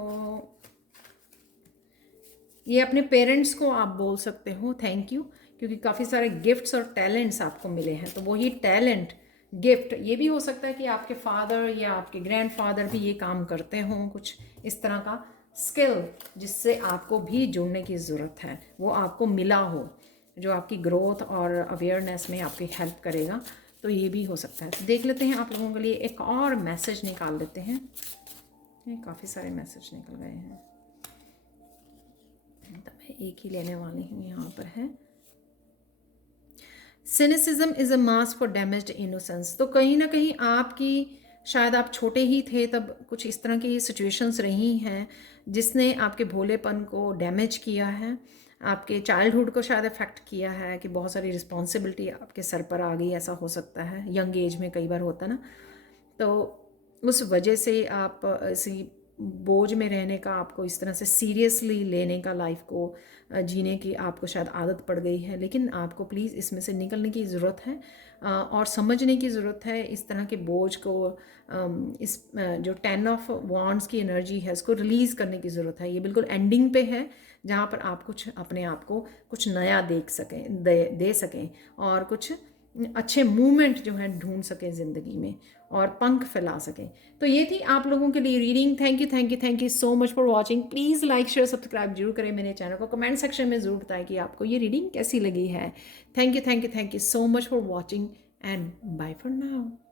ये अपने पेरेंट्स को आप बोल सकते हो थैंक यू, क्योंकि काफ़ी सारे गिफ्ट्स और टैलेंट्स आपको मिले हैं। तो वही टैलेंट, गिफ्ट, ये भी हो सकता है कि आपके फादर या आपके ग्रैंडफादर भी ये काम करते हों, कुछ इस तरह का स्किल जिससे आपको भी जुड़ने की ज़रूरत है, वो आपको मिला हो, जो आपकी ग्रोथ और अवेयरनेस में आपकी हेल्प करेगा। तो ये भी हो सकता है। तो देख लेते हैं आप लोगों के लिए एक और मैसेज निकाल लेते हैं। काफ़ी सारे मैसेज निकल गए हैं, तो मैं एक ही लेने वाली हूँ। यहाँ पर है cynicism is a mask for damaged innocence. तो कहीं ना कहीं आपकी, शायद आप छोटे ही थे तब कुछ इस तरह की सिचुएशंस रही हैं जिसने आपके भोलेपन को डैमेज किया है, आपके चाइल्डहुड को शायद अफेक्ट किया है कि बहुत सारी रिस्पॉन्सिबिलिटी आपके सर पर आ गई। ऐसा हो सकता है, यंग एज में कई बार होता है ना। तो उस वजह से आप इसी बोझ में रहने का, आपको इस तरह से सीरियसली लेने का, लाइफ को जीने की आपको शायद आदत पड़ गई है। लेकिन आपको प्लीज़ इसमें से निकलने की ज़रूरत है और समझने की ज़रूरत है इस तरह के बोझ को। इस जो 10 ऑफ वॉन्ड्स की एनर्जी है इसको रिलीज़ करने की ज़रूरत है। ये बिल्कुल एंडिंग पे है जहाँ पर आप कुछ अपने आप को कुछ नया देख सकें, दे सकें और कुछ अच्छे मूवमेंट जो है ढूंढ सकें ज़िंदगी में और पंख फैला सकें। तो ये थी आप लोगों के लिए reading. Thank you so much for watching. Please like share subscribe जरूर करें मेरे चैनल को। कमेंट सेक्शन में ज़रूर बताएं कि आपको ये रीडिंग कैसी लगी है। Thank you so much for watching and bye for now.